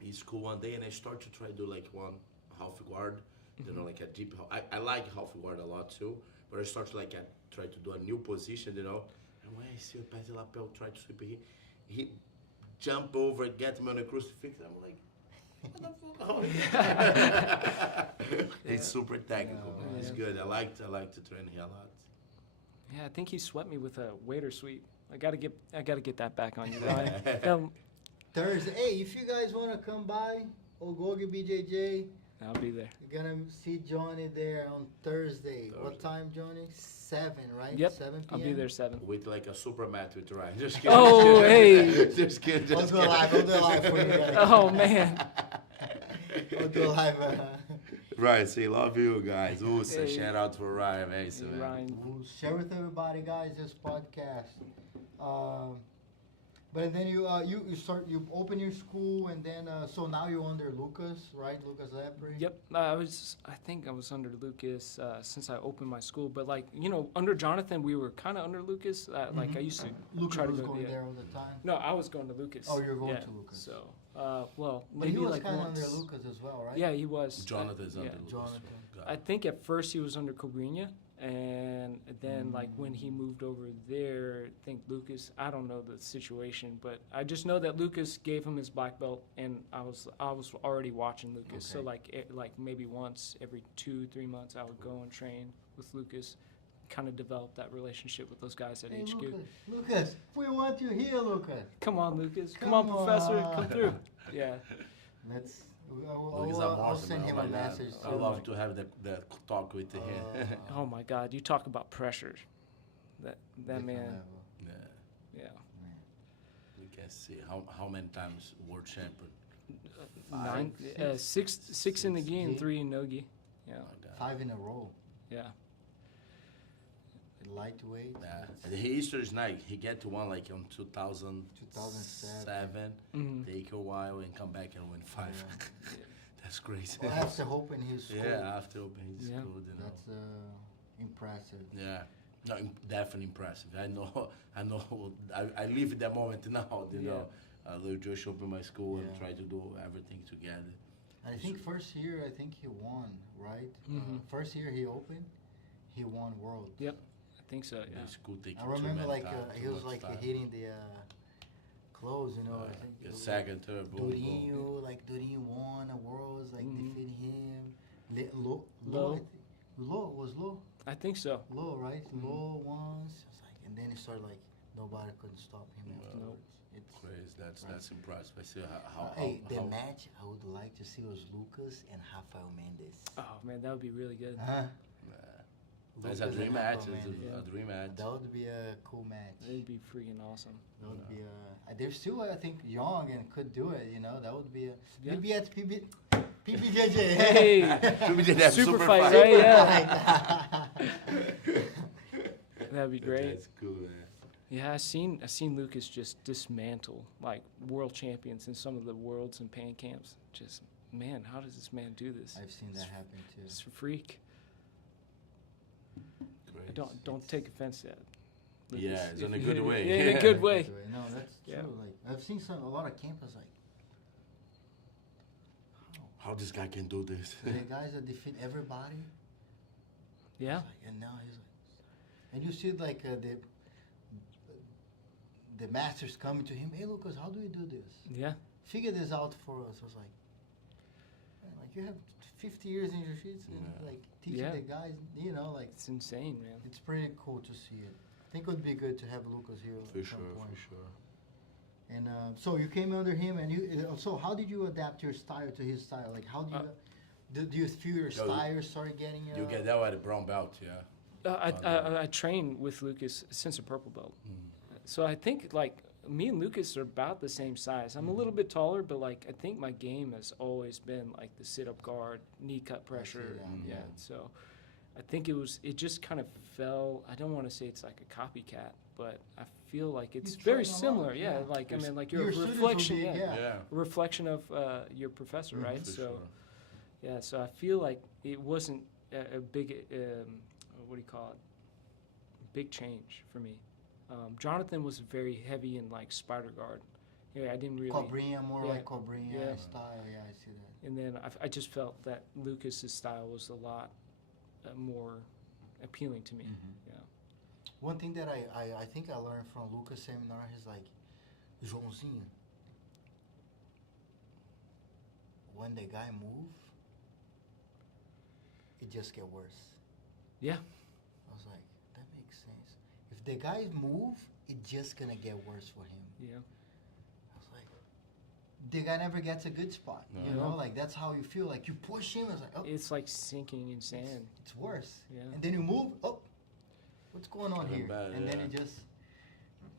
his school one day, and I start to try to do like one half guard, you know, like a deep. I like half guard a lot too, but I start to like try to do a new position, you know. And when I see o pé de lapel try to sweep, he jump over, get me on a crucifix. I'm like, what the fuck? It's super technical, man. It's Yeah. good. I like to train here a lot. Yeah, I think he swept me with a waiter sweep. I gotta get that back on you, Ryan. Thursday, hey, if you guys want to come by, Ogogi BJJ, I'll be there. you're going to see Johnny there on Thursday. What Thursday. time, Johnny? 7, right? Yep, 7 p.m.? I'll be there 7. With like a super mat with Ryan. Just kidding. Oh, hey. Just kidding. I'll Just do a kidding. live. I'll do a live for you guys. Oh man. I'll do a live. Ryan, say love you guys. Ooh, so Hey. shout out for Ryan Mason, man. Ryan. We'll share with everybody, guys, this podcast. But then you open your school, and then so now you're under Lucas, right? Lucas Lepre. Yep, I think I was under Lucas since I opened my school. But like under Jonathan, we were kind of under Lucas. Like I used to Lucas try to was go. going Yeah. there all the time. No, I was going to Lucas. Oh, you're going yeah. to Lucas. So, well, But maybe he was like kind of once. under Lucas as well, right? Yeah, he was. Jonathan's yeah. under Lucas. Jonathan. Got I it. think at first he was under Cobrinha, and then like when he moved over there, I think Lucas. I don't know the situation, but I just know that Lucas gave him his black belt, and I was already watching Lucas. So Okay. like maybe once every 2-3 months, I would go and train with Lucas, kind of develop that relationship with those guys at Hey, HQ. Lucas, we want you here, Lucas. Come on, Lucas. Come Come on, Professor. on. Come through. Yeah. Let's. Lucas is I'll awesome, send man. him Oh a my God. message. I too. love to have the talk with him. Oh my God, you talk about pressure. That Different man. level. Yeah. Yeah. We can see how many times world champion. Nine, Six. six in the gi and gi. 3 in no gi. Yeah, Oh my God. 5 in a row. yeah. Lightweight. Yeah. And his history is nice. He get to one like in 2007. 2007. Mhm. Take a while and come back and win 5. Yeah. That's crazy. Well, after hoping his school. Yeah, after opening his Yeah. school, you know. That's impressive. Yeah, no, definitely impressive. I know. I live in that moment now. You know, I just open my school and Yeah. try to do everything together. I think first year, I think he won, right? Mhm. First year he opened, he won world. I think so. Yeah. The school take I too remember many like time, he too was much like time. hitting the clothes, you know. I think it the was second, third, boom, boom. Durinho, like Durinho won a worlds, like Mhm. defeating him. Low, Low. I think. Low was low, I think so. low, right? Mhm. Low once. It was like, and then it started like nobody could stop him Wow. afterwards. It's Crazy. That's Right. that's impressive. I see how hey, the how match I would like to see was Lucas and Rafael Mendes. Oh man, that would be really good. Huh? That's Lucas a and dream match. Rafael It's Mendes. a dream match. That would be a cool match. It'd be freaking awesome. That would be they're still I think young and could do it. You know that would be a Yeah. maybe at PBJJF. Hey, PBJJF super super fight, fight. right? Yeah, Yeah. that'd be great. That's cool. Man. Yeah, I seen Lucas just dismantle like world champions in some of the worlds and pan camps. Just man, how does this man do this? I've seen that happen too. It's a freak. Great. I don't take offense to that. Yeah, it's in a good way. Yeah, in a good way. No, that's true. Yeah. Like I've seen a lot of campers like How this guy can do this? the guys that defeat everybody. Yeah, It's like, and now he's like, and you see like the masters coming to him. Hey, Lucas, how do we do this? yeah, Figure this out for us. I was like, man, like you have 50 years in jiu-jitsu, Yeah. like teaching Yeah. the guys, you know, like it's insane, man. it's pretty cool to see it. I think it would be good to have Lucas here For at sure, some point. for sure. And so you came under him, and you. So how did you adapt your style to his style? Like how do you? Do you feel your style started getting? You get that at a brown belt, yeah. I train with Lucas since a purple belt, so I think like me and Lucas are about the same size. I'm a little bit taller, but like I think my game has always been like the sit-up guard, knee cut pressure. that, Yeah, yeah. so I think it just kind of fell. I don't want to say it's like a copycat, but I feel like it's You very train a lot, similar. Yeah, yeah. like I mean, like Your you're a students will reflection. be- Yeah, yeah. a reflection of your professor, Mhm. right? For So. sure. Yeah, so I feel like it wasn't a big, what do you call it? Big change for me. Jonathan was very heavy in like spider guard. Yeah, I didn't really. Cobrinha, more Yeah. like Cobrinha Yeah. style. Yeah, I see that. And then I just felt that Lucas's style was a lot more appealing to me. Yeah. One thing that I think I learned from Lucas seminar is like, Joãozinho, when the guy move, it just get worse. Yeah. I was like, that makes sense. If the guy move, it just gonna get worse for him. Yeah. I was like, the guy never gets a good spot. You No. know, like that's how you feel. Like you push him, it's like, oh, It's like sinking in sand. it's worse. Yeah. And then you move, oh, what's going on Going here? bad, And then yeah. it just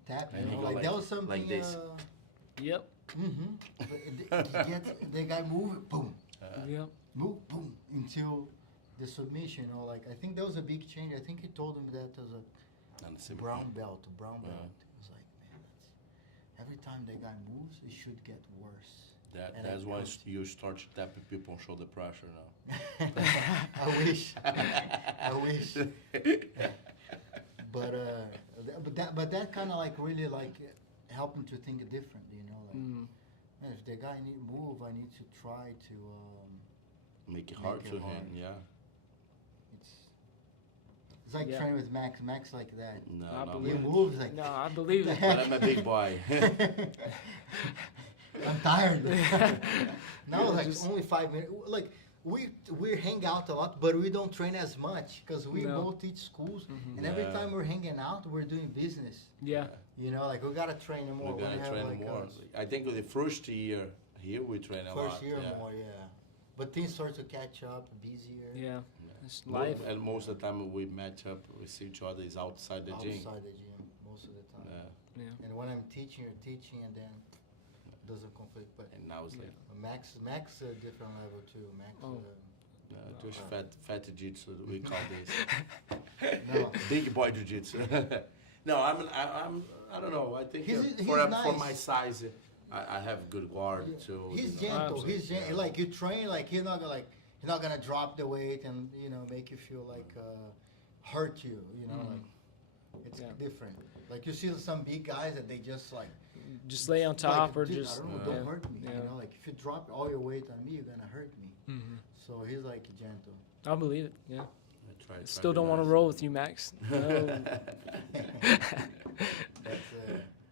tap. And You he know, go like like- that was something. like this. Yep. The guy move, boom, Yep. move, boom, until the submission. Or like I think that was a big change. I think he told him that as a On the same brown thing. belt. It Yeah. was like, man, that's every time the guy moves, it should get worse. And That's it why goes. you start tapping people on shoulder pressure now. I wish. I wish. But that kind of like really like helped him to think different, you know. Like, Mm. man, if the guy need move, I need to try to. Make it hard Make it to hard. him, yeah. It's like Yeah. training with Max. Max like that. No, I no, believe He it. moves like. No, I believe it. but I'm a big boy. I'm tired. Now Yeah, like just- only 5 minutes. Like we hang out a lot, but we don't train as much because we No. both teach schools, Mhm. and every Yeah. time we're hanging out, we're doing business. Yeah. You know, like we gotta train more. We're gonna We have, train like, more. I think the first year here we train a lot. First year yeah. more, yeah. But things start to catch up, busier. Yeah. Yeah. It's Mo- life. And most of the time we match up, we see each other is outside the gym. Outside the gym, most of the time. Yeah. Yeah. And when I'm teaching, you're teaching, and then doesn't conflict. But And now it's like Max a different level too. Max. Oh. just fat jiu-jitsu, we call this. No. Big boy jiu-jitsu. No, I don't know. I think He's for nice. my size, I have good guard too. He's you know. gentle. He's Absolutely. gentle. Like you train, like he's not gonna drop the weight and make you feel like hurt you. Like it's Yeah. different. Like you see some big guys that they just like Just lay on top like, or dude, just I don't know, yeah. don't hurt me. Yeah. Like if you drop all your weight on me, you're gonna hurt me. Mhm. So he's like gentle. I believe it. Yeah. I try Still to don't be want to nice. roll with you, Max. No.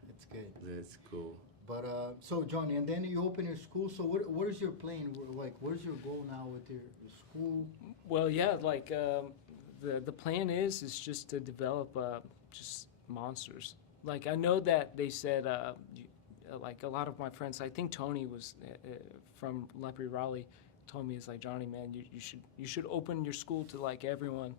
It's good. That's cool. But so Johnny, and then you open your school. So what is your plan? Like, where's your goal now with your school? Well, yeah, like the plan is just to develop just monsters. Like I know that they said like a lot of my friends. I think Tony was from Leopard Raleigh. Told me, it's like, Johnny, man, you should open your school to like everyone.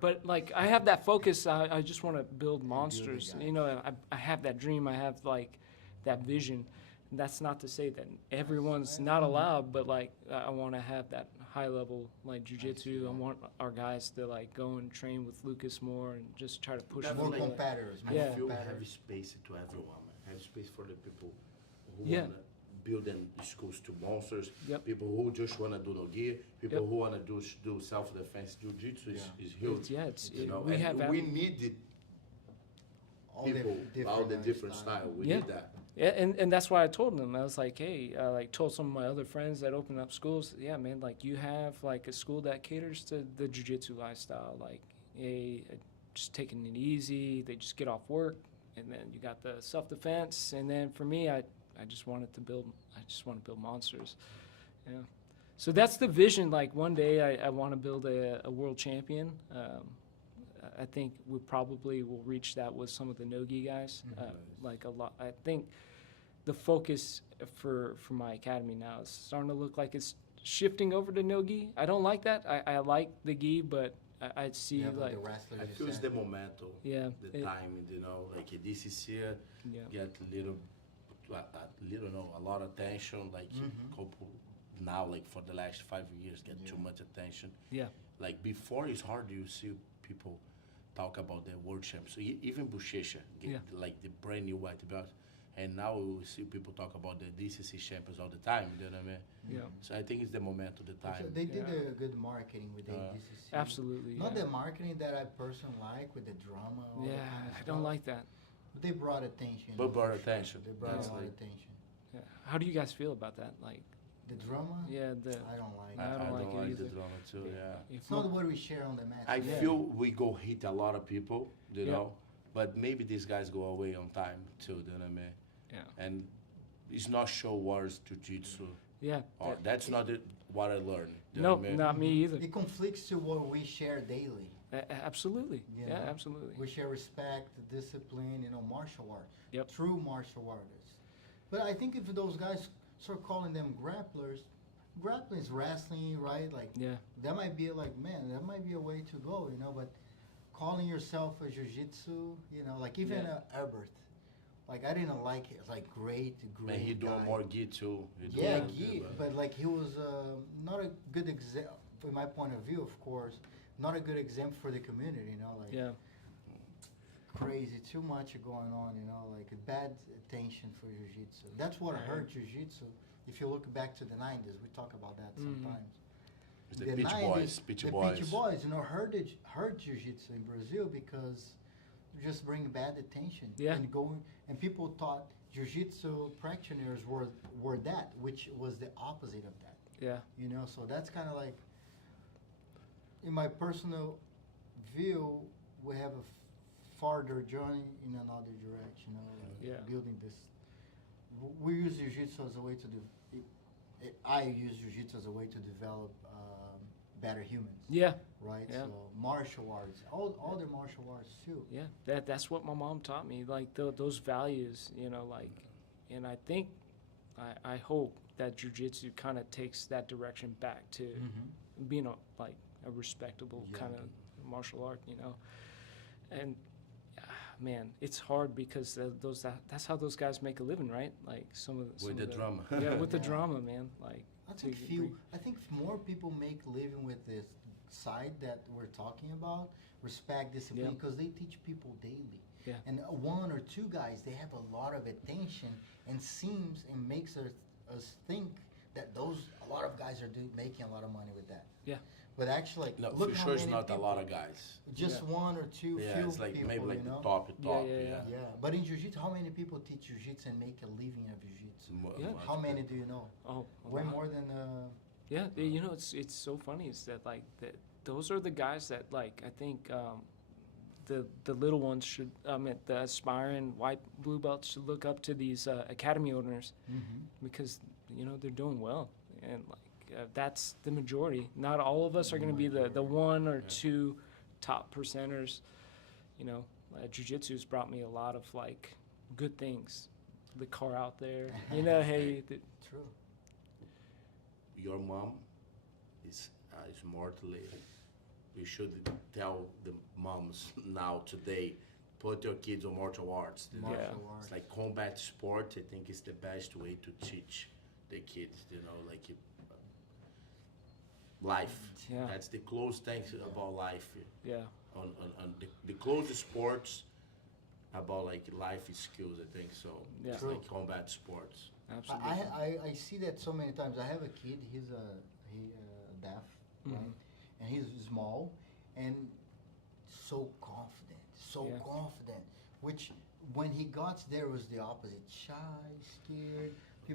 But like I have that focus. I just want to build monsters. guys. You know, I have that dream. I have like that vision. And that's not to say that everyone's not allowed, but like I want to have that high level like jujitsu. I want our guys to like go and train with Lucas more and just try to push That's More them. like- competitors. I More Yeah. feel competitors. have space to everyone, man. Have space for the people who Yeah. wanna build them schools to monsters. Yep. People who just wanna do no gear. People Yep. who wanna do self defense. Jiu-jitsu is huge. It's You know, we and have we needed All people, all the different style. We Yeah. need that. Yeah, and that's why I told them. I was like, hey, I like told some of my other friends that opened up schools. Yeah, man, like you have like a school that caters to the jiu-jitsu lifestyle. Like, just taking it easy. They just get off work, and then you got the self-defense. And then for me, I just wanted to build. I just want to build monsters. Yeah. So that's the vision. Like one day, I want to build a world champion. I think we probably will reach that with some of the no-gi guys. Like a lot. I think the focus for my academy now is starting to look like it's shifting over to no-gi. I don't like that. I like the gi, but I see Yeah, but like the wrestlers. I you feel it's said. the momentum, yeah, the time, like this is here, yeah, get a lot of attention, like couple now, like for the last 5 years, get too much attention. yeah, Like before, it's hard you see people talk about the world champs. So even Buchecha, Yeah. like the brand new white belt, and now we see people talk about the DCC champions all the time. You know what I mean? yeah, So I think it's the momentum, the time. They did Yeah. a good marketing with the Uh, DCC. absolutely. Not yeah. the marketing that I personally like with the drama. All that Yeah, kind of I don't stuff. like that. But they brought attention. But brought for sure. attention. They brought That's a lot of like- attention. Yeah. How do you guys feel about that? Like, The drama. yeah, I don't like. I it. don't like it the either. drama too. Yeah. It's not what we share on the match. I Yeah. feel we go hit a lot of people, you Yeah. know, but maybe these guys go away on time too. You know what I mean? Yeah. And it's not show wars jiu-jitsu. yeah. Or that's not what I learned. You No, know what I mean? not me either. It conflicts to what we share daily. Absolutely. You Yeah, know? absolutely. We share respect, discipline, martial art. Yep. True martial artists. But I think if those guys start calling them grapplers, grappling is wrestling, right? Like Yeah. that might be like, man, that might be a way to go, But calling yourself a jiu-jitsu, like even Yeah. Herbert, like I didn't like it. Like great Man, he doing guy. more gi too. He doing Yeah, more gi, but like he was not a good example, from my point of view, of course, not a good example for the community, Like Yeah. crazy, too much going on, like bad attention for jiu-jitsu. That's what hurt jiu-jitsu. If you look back to the 90s, we talk about that sometimes. It's the Pitch Boys, Pitch the Boys. Pitch Boys, hurt jiu-jitsu in Brazil because they just bring bad attention. Yeah. And people thought jiu-jitsu practitioners were that, which was the opposite of that. Yeah. So that's kind of like, in my personal view, we have a farther journey in another direction, Yeah. building this. We use jiu-jitsu as a way to do. I use jiu-jitsu as a way to develop better humans, Yeah. right? Yeah. So martial arts, all the martial arts too. Yeah, that's what my mom taught me. Like those values, like, and I think, I hope that jujitsu kind of takes that direction back to being a respectable Yeah. kind of martial art, And man, it's hard because that's how those guys make a living, right? Like some of With the drama. Yeah, with the Yeah. drama, man. Like I think more people make living with this side that we're talking about, respect, discipline, Yeah. because they teach people daily. Yeah. And one or two guys, they have a lot of attention and seems and makes us think that a lot of guys are making a lot of money with that. Yeah. But actually, like, No, look for how sure it's many not a people- lot of guys. Just Yeah. one or two, Yeah, few it's like people, maybe like you the know? top, Yeah. Yeah, but in jiu-jitsu, how many people teach jiu-jitsu and make a living of jiu-jitsu? Yeah. How many do you know? Oh, a Way lot. more than Yeah, you know, it's so funny is that like that those are the guys that like I think the little ones should the aspiring white blue belts should look up to these academy owners because you know they're doing well and like that's the majority. Not all of us are going to be the one or two top percenters. You know, jiu-jitsu's brought me a lot of like good things. The car out there, you know, hey. True. Your mom is mortally. We should tell the moms now today, put your kids on martial arts. Martial arts. It's like combat sport. I think is the best way to teach the kids. You know, like life. Yeah. That's the close things about life. Yeah. On the closest sports about like life skills. I think so. Yeah. It's like combat sports. Absolutely. I see that so many times. I have a kid. He's deaf, right? And he's small, and so confident, Yeah. confident. Which when he got there was the opposite. Shy, scared. He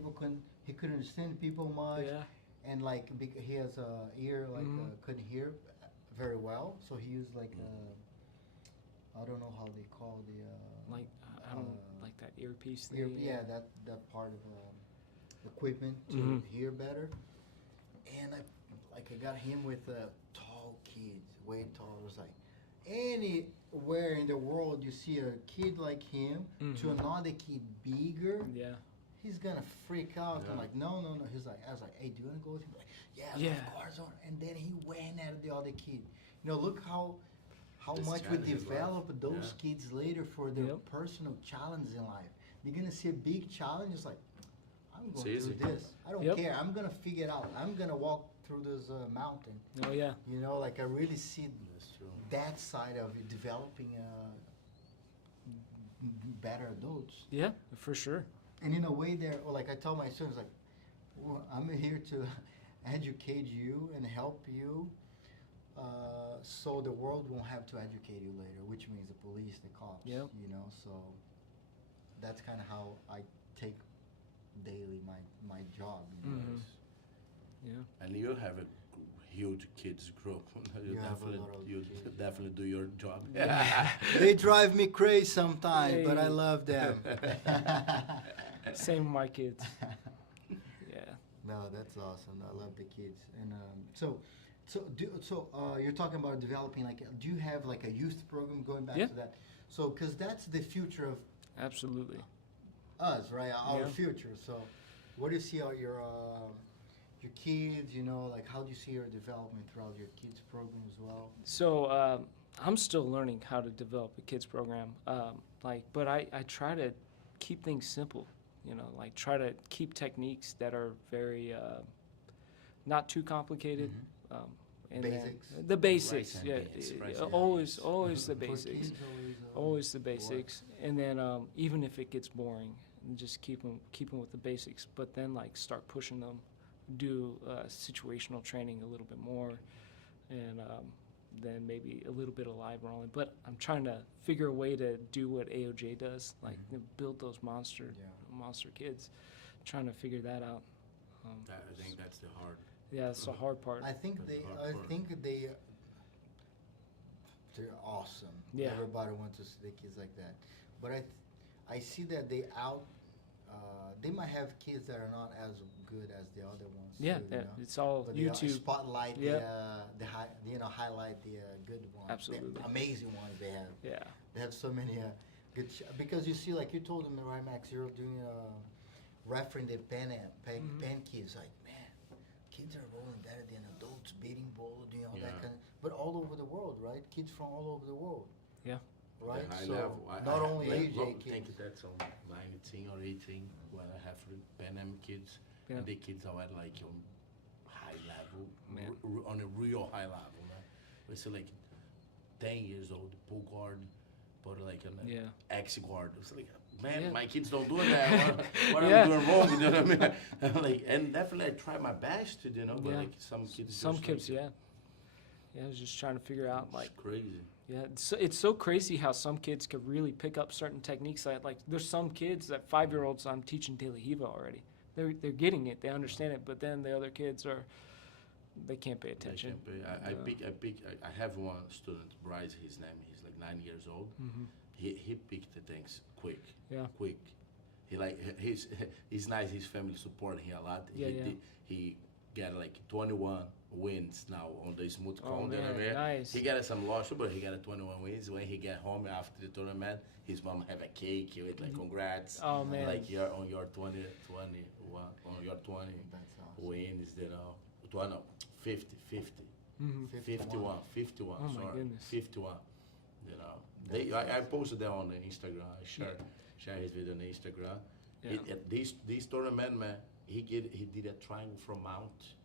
couldn't understand people much. Yeah. And like he has a ear couldn't hear very well, so he used like I don't know how they call the Like I don't like that earpiece thing. ear, that part of equipment to Mhm. hear better. And I got him with tall kids, way tall. It was like anywhere in the world you see a kid like him to Mhm. another kid bigger, Yeah. he's gonna freak out. Yeah. I'm like, no. He's like, I was like, hey, do you wanna go with him? Like, yeah, Yeah. of course. And then he went at the other kid. You know, look how This much we challenge is life. develop those Yeah. kids later for their Yep. personal challenge in life. They're gonna see a big challenge. It's like, I'm going It's through easy. this. I don't Yep. care. I'm gonna figure it out. I'm gonna walk through this mountain. Oh yeah. You know, like I really see That's true. that side of it developing better adults. Yeah, for sure. And in a way, or like I tell my students, like, well, I'm here to educate you and help you, so the world won't have to educate you later, which means the police, the cops. Yep. You know, so that's kind of how I take daily my job. You know? Mhm. Yeah. And you have a huge kids group. You You have a definitely, lot of you kids. definitely do your job. They drive me crazy sometimes, but I Hey. love them. Same with my kids. Yeah. No, that's awesome. I love the kids. And so you're talking about developing, like, do you have like a youth program going back Yeah. to that? So, because that's the future of Absolutely. us, right? Our Yeah. future. So, what do you see out your kids? You know, like, how do you see your development throughout your kids program as well? So I'm still learning how to develop a kids program. But I try to keep things simple. You know, like try to keep techniques that are very not too complicated. And then Basics. the basics, Rice and yeah. beans, rice uh, and always, beans. always the For basics. kids, Always the work. basics, and then even if it gets boring, just keep them with the basics. But then like start pushing them, do situational training a little bit more, and then maybe a little bit of live rolling. But I'm trying to figure a way to do what AOJ does, like build those monster kids. Trying to figure that out. I think that's the hard. Yeah, it's the hard part. I think That's the hard I part. think they're awesome. Yeah. Everybody wants to see the kids like that, but I see that they might have kids that are not as good as the other ones. Yeah, too, you know? it's all But they YouTube. spotlight Yeah. highlight the good ones. Absolutely. the amazing ones they have. Yeah, They have so many good because you see, like you told them, right, Max, you're doing referring the pen kids, like, man, kids are rolling better than adults, beating ball, doing all that Yeah. kind of, but all over the world, right? Kids from all over the world. Yeah. right? The high So level. not only like, AJ I kids. think that's on 19 or 18 when I have Pan Am kids. Yeah. And the kids are at like on high level, Man. on a real high level. Man. It's like 10 years old, pull guard, but like an Yeah. X guard. It's like, man, Yeah. my kids don't do that. What Yeah. am I doing wrong? You know what I mean? I'm like, and definitely I try my best to, you know, but Yeah. like some kids. Some just kids, like, yeah. Yeah, I was just trying to figure out, it's like, crazy. yeah, it's so crazy how some kids could really pick up certain techniques. Like there's some kids that 5-year-olds I'm teaching De La Hiva already. They're getting it, they understand it, but then the other kids they can't pay attention. I have one student, Bryce, his name, he's like 9 years old. Mm-hmm. He picked the things quick. Yeah. Quick. He like he's nice. His family supporting him a lot. Yeah, He got like 21 wins now on the smooth Oh, cone. man, nice. He got some losses, but he got 21 wins. When he got home after the tournament, his mom have a cake with like congrats. Oh, man. Like you're on your 21 on your 20 That's awesome. wins. 50. Mm-hmm. 51. Oh, my Sorry, goodness. 51. You know, I posted that on the Instagram. I share his video on Instagram. Yeah. This tournament, man, he did a triangle from mount.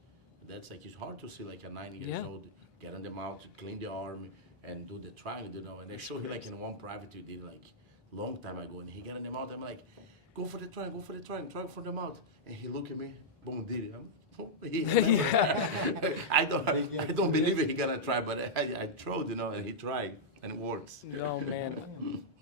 That's like it's hard to see like a 9 years Yeah. old get on the mount, clean the arm, and do the triangle. You know, and they show him like in one private we did like long time ago, and he got on the mount. I'm like, go for the triangle, triangle from the mount, and he looked at me, boom, did it. I don't believe he gonna try, but I tried, you know, and he tried, and it works. No, man.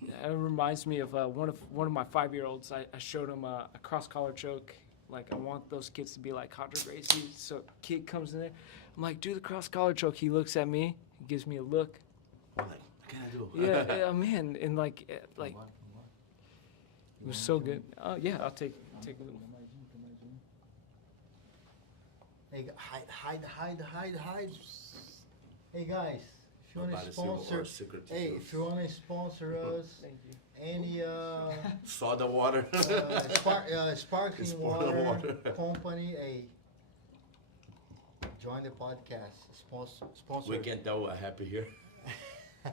It reminds me of one of my 5-year-olds. I showed him a cross collar choke. Like, I want those kids to be like Hodger Gracie. So kid comes in there. I'm like, do the cross collar choke. He looks at me. He gives me a look. I'm like, what can I do? Yeah, man. And like it was so good. Oh yeah, I'll take a little. Hey, hide. Hey guys, if you want to Nobody see our sponsor, secret hey, details. if you want to sponsor us, Thank you. any Soda water. sparkling Sparkling water water. company, hey, join the podcast. Sponsor. We can tell we're happy here.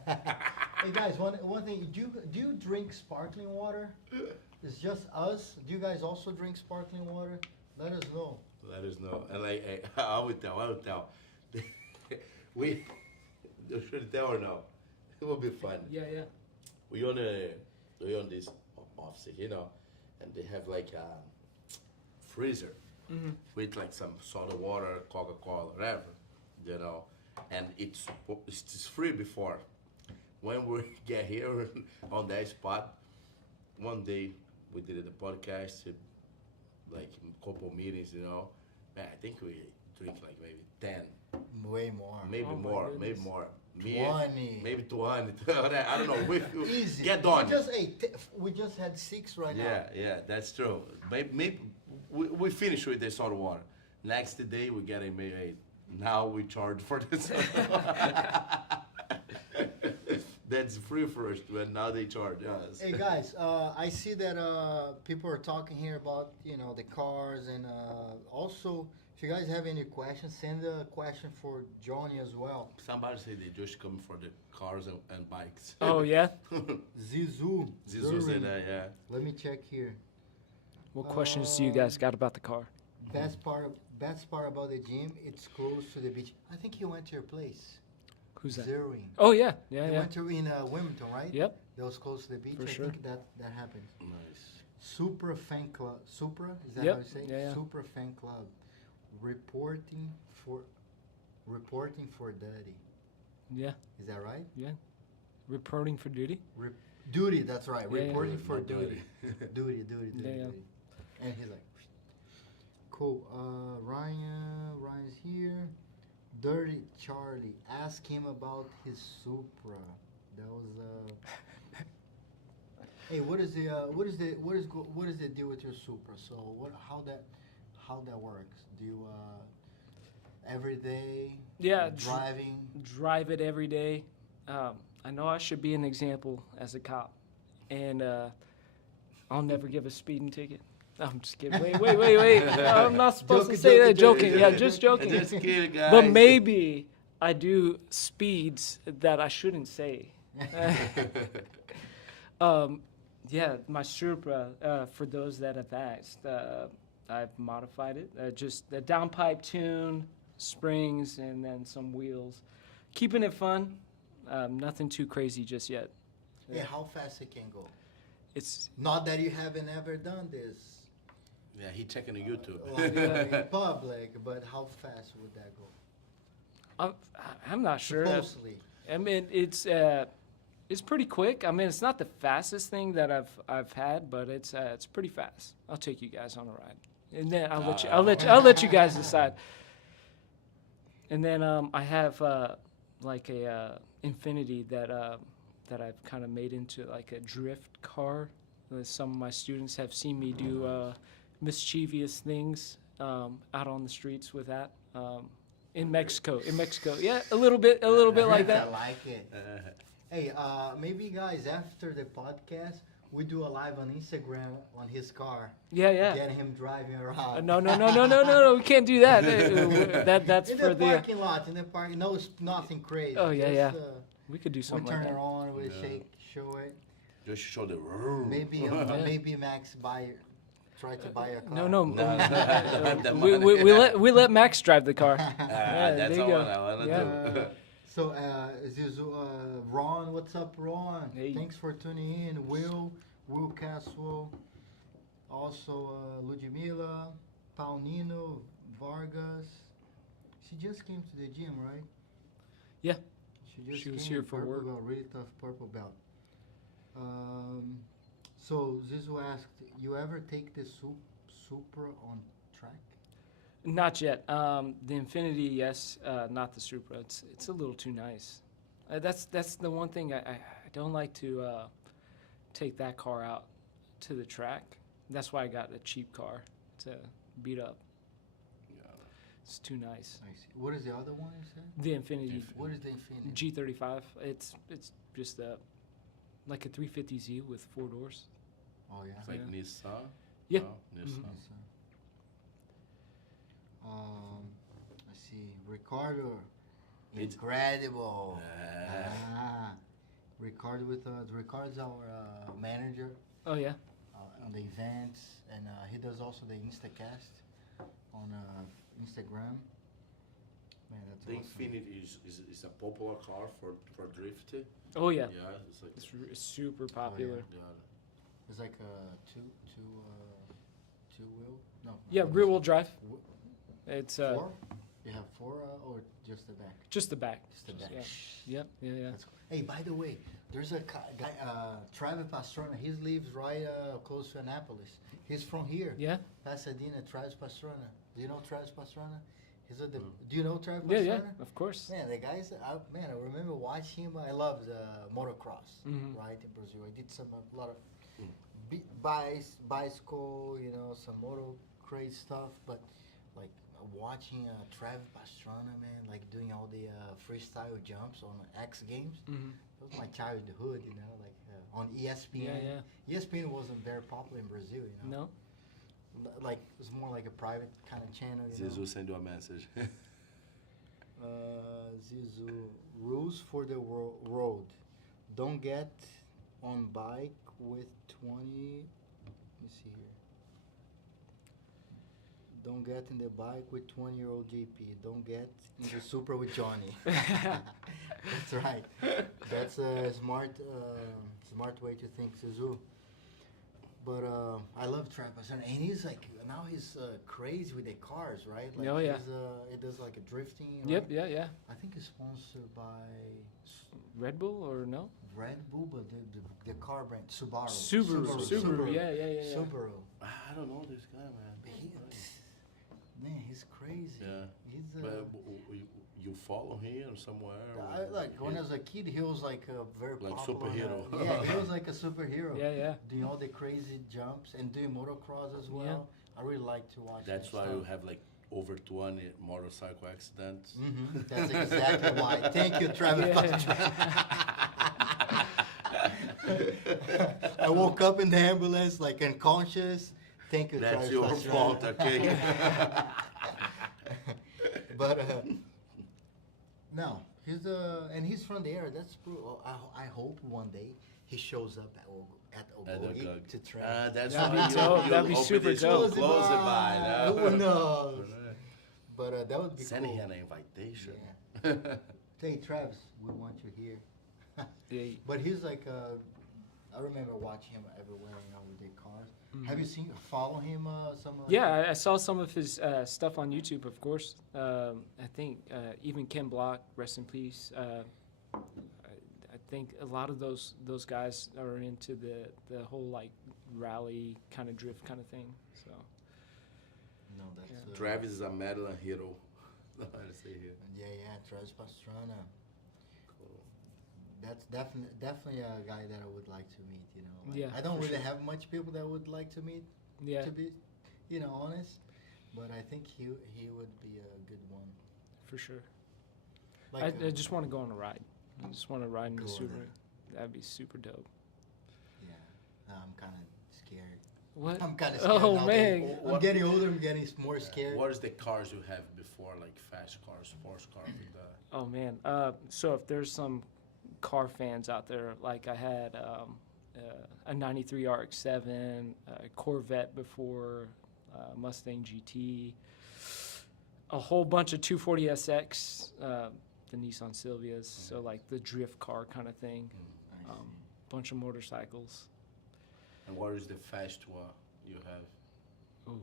Hey guys, one thing. Do you drink sparkling water? It's just us. Do you guys also drink sparkling water? Let us know. Let us know. And like, hey, I will tell. We should tell or no? It will be fun. Yeah. We on this office, you know, and they have like a freezer Mm-hmm. with like some soda water, Coca-Cola, whatever, you know, and it's free before. When we get here on that spot, one day we did a podcast, like a couple meetings, you know. Man, I think we drink like maybe 10, Way more. maybe Oh my more, goodness. maybe more. 20. Maybe 20. I don't know. Easy. Get on. We just had 6 right Yeah, that's true. Maybe we finish with the soda water. Next day we get a maybe now we charge for this. That's free first, but now they charge us. Hey guys, I see that people are talking here about the cars, and also if you guys have any questions, send a question for Johnny as well. Somebody say they just come for the cars and bikes. Oh yeah. Zizu. Zizu said Zurich. that, yeah. Let me check here. What questions do you guys got about the car? Best part about the gym, it's close to the beach. I think he went to your place. Who's that? Zurich. Oh yeah. He Yeah. went to in Wilmington, right? Yep. That was close to the beach. For I sure. think that happened. Nice. Supra fan club. Supra, is that Yep. how you say? Yeah. Supra fan club. Reporting for duty. Yeah. Is that right? Reporting for duty. Duty, that's right. Yeah, yeah. Reporting for Not duty. duty. Yeah. And he's like, cool. Ryan's here. Dirty Charlie, ask him about his Supra. That was Hey, what is the deal with your Supra? So how that works? Do you every day? Yeah. Driving. Drive it every day. I know I should be an example as a cop, and I'll never give a speeding ticket. I'm just kidding. Wait. I'm not supposed to say that. Joking. Yeah, just joking. Just kidding, guys. But maybe I do speeds that I shouldn't say. Yeah, my Supra, for those that have asked, I've modified it. Just the downpipe tune, springs, and then some wheels. Keeping it fun. Nothing too crazy just yet. Hey, how fast it can go? It's Not that you haven't ever done this Yeah, he checking the YouTube. like, in public, but how fast would that go? I'm not sure. Supposedly. I mean, it's pretty quick. I mean, it's not the fastest thing that I've had, but it's pretty fast. I'll take you guys on a ride, and then I'll let you guys decide. And then I have like a Infinity that I've kind of made into like a drift car. Some of my students have seen me do mischievous things out on the streets with that. In Mexico, yeah, a little bit like I that. like it. Hey, maybe guys, after the podcast, we do a live on Instagram on his car. Yeah. Get him driving around. No, we can't do that. That's in for the the. parking lot, no, it's nothing crazy. Oh, yeah. Just, We could do we something turn like it that. on, we Yeah. show it. Just show the. Maybe Max try to buy a car. No. Have that We let Max drive the car. That's there you the go. one I want to Yeah. do. So, Zizu, Ron, what's up, Ron? Hey. Thanks for tuning in. Will Caswell, also Ludmila, Paulino, Vargas. She just came to the gym, right? Yeah. She was came here with for purple work. Belt, really tough purple belt. So Zizu asked, you ever take the Supra on track? Not yet. The Infinity, yes. Not the Supra. It's a little too nice. That's the one thing I don't like to take that car out to the track. That's why I got a cheap car to beat up. It's too nice. I see. What is the other one you said? The Infinity What is the Infinity? G35. It's just like a 350Z with 4 doors. Oh yeah. It's like Yeah. Nissan. Yeah. No, Nissan. Yes, sir. Let's see. Ricardo. It's- Incredible. Ah. Ricardo with Ricardo's our manager Oh yeah. on the events, and he does also the Instacast on Instagram. Man, that's The awesome. Infinity is a popular car for drifting. Oh yeah. Yeah, it's like It's super popular. yeah. It's like a two wheel. No. Yeah, rear wheel drive. Wh- It's Four? You have four or just the back? just the back. Just the back. Yeah. Yeah. That's cool. Hey, by the way, there's a guy, Travis Pastrana. He lives right close to Annapolis. He's from here, Yeah. Pasadena. Travis Pastrana. Do you know Travis Pastrana? Do you know Travis Yeah. Pastrana? Yeah. Of course. Man, the guy's I remember watching him. I love the motocross, Mhm. right in Brazil. I did a lot of Mm. bicycle, some moto craze stuff. But like watching Travis Pastrana, man, like doing all the freestyle jumps on X Games. Mm-hmm. That was my childhood, like on ESPN. Yeah. ESPN wasn't very popular in Brazil, No. Like it was more like a private kind of channel. Zizu send you a message. Zizu, rules for the road. Don't get on bike with 20. Let me see here. Don't get in the bike with 20-year-old JP. Don't get in the Supra with Johnny. That's right. That's a smart way to think, Zizu. But I love Travis, and he's like now he's crazy with the cars, right? Like Oh, yeah. He does like a drifting. Yep. Right? Yeah. I think it's sponsored by Red Bull or no? Red Bull, but the car brand Subaru. Subaru. Yeah. Subaru. I don't know this guy, man. Man, he's crazy. Yeah. He's But you follow him somewhere? when I was a kid, he was like a very Like popular. superhero. Yeah, he was like a superhero. Yeah. Doing all the crazy jumps and doing motocross as well. I really like to watch. That's that why stuff. you have like over 20 motorcycle accidents. Mhm, that's exactly why. Thank you, Travis. I woke up in the ambulance like unconscious. Thank you, That's Travis. your Pastrana. fault, okay? But no, he's from the area. That's I hope one day he shows up at Ogogi to train. That's That'd why be dope. That'd be open super this dope. Close it by. Who knows? But that would be Send cool. him an invitation. Yeah. Hey Travis, we want you here. Yeah. But he's like, I remember watching him everywhere, with their cars. Have you follow him? Yeah, I saw some of his stuff on YouTube, of course. I think even Ken Block, rest in peace. I think a lot of those guys are into the whole like rally kind of drift kind of thing. So No, that's Travis is a Maryland hero. That's what I say here. yeah, Travis Pastrana. Cool. That's definitely a guy that I would like to meet. Like, Yeah, I don't for really sure. have much people that would like to meet. yeah, To be, honest, but I think he would be a good one. for sure. Like I just want to go on a ride. I just want to ride in the Go on Subaru. That'd be super dope. yeah, I'm kind of scared. What? I'm kind of scared. Oh now man. that I'm What- getting older. I'm getting more scared. What is the cars you have before, like fast cars, sports cars, like that? Oh man. So if there's some car fans out there, like I had a '93 RX-7, a Corvette before, Mustang GT, a whole bunch of 240 SX, the Nissan Silvias. So like the drift car kind of thing. I see. Bunch of motorcycles. And what is the fast one you have? Ooh.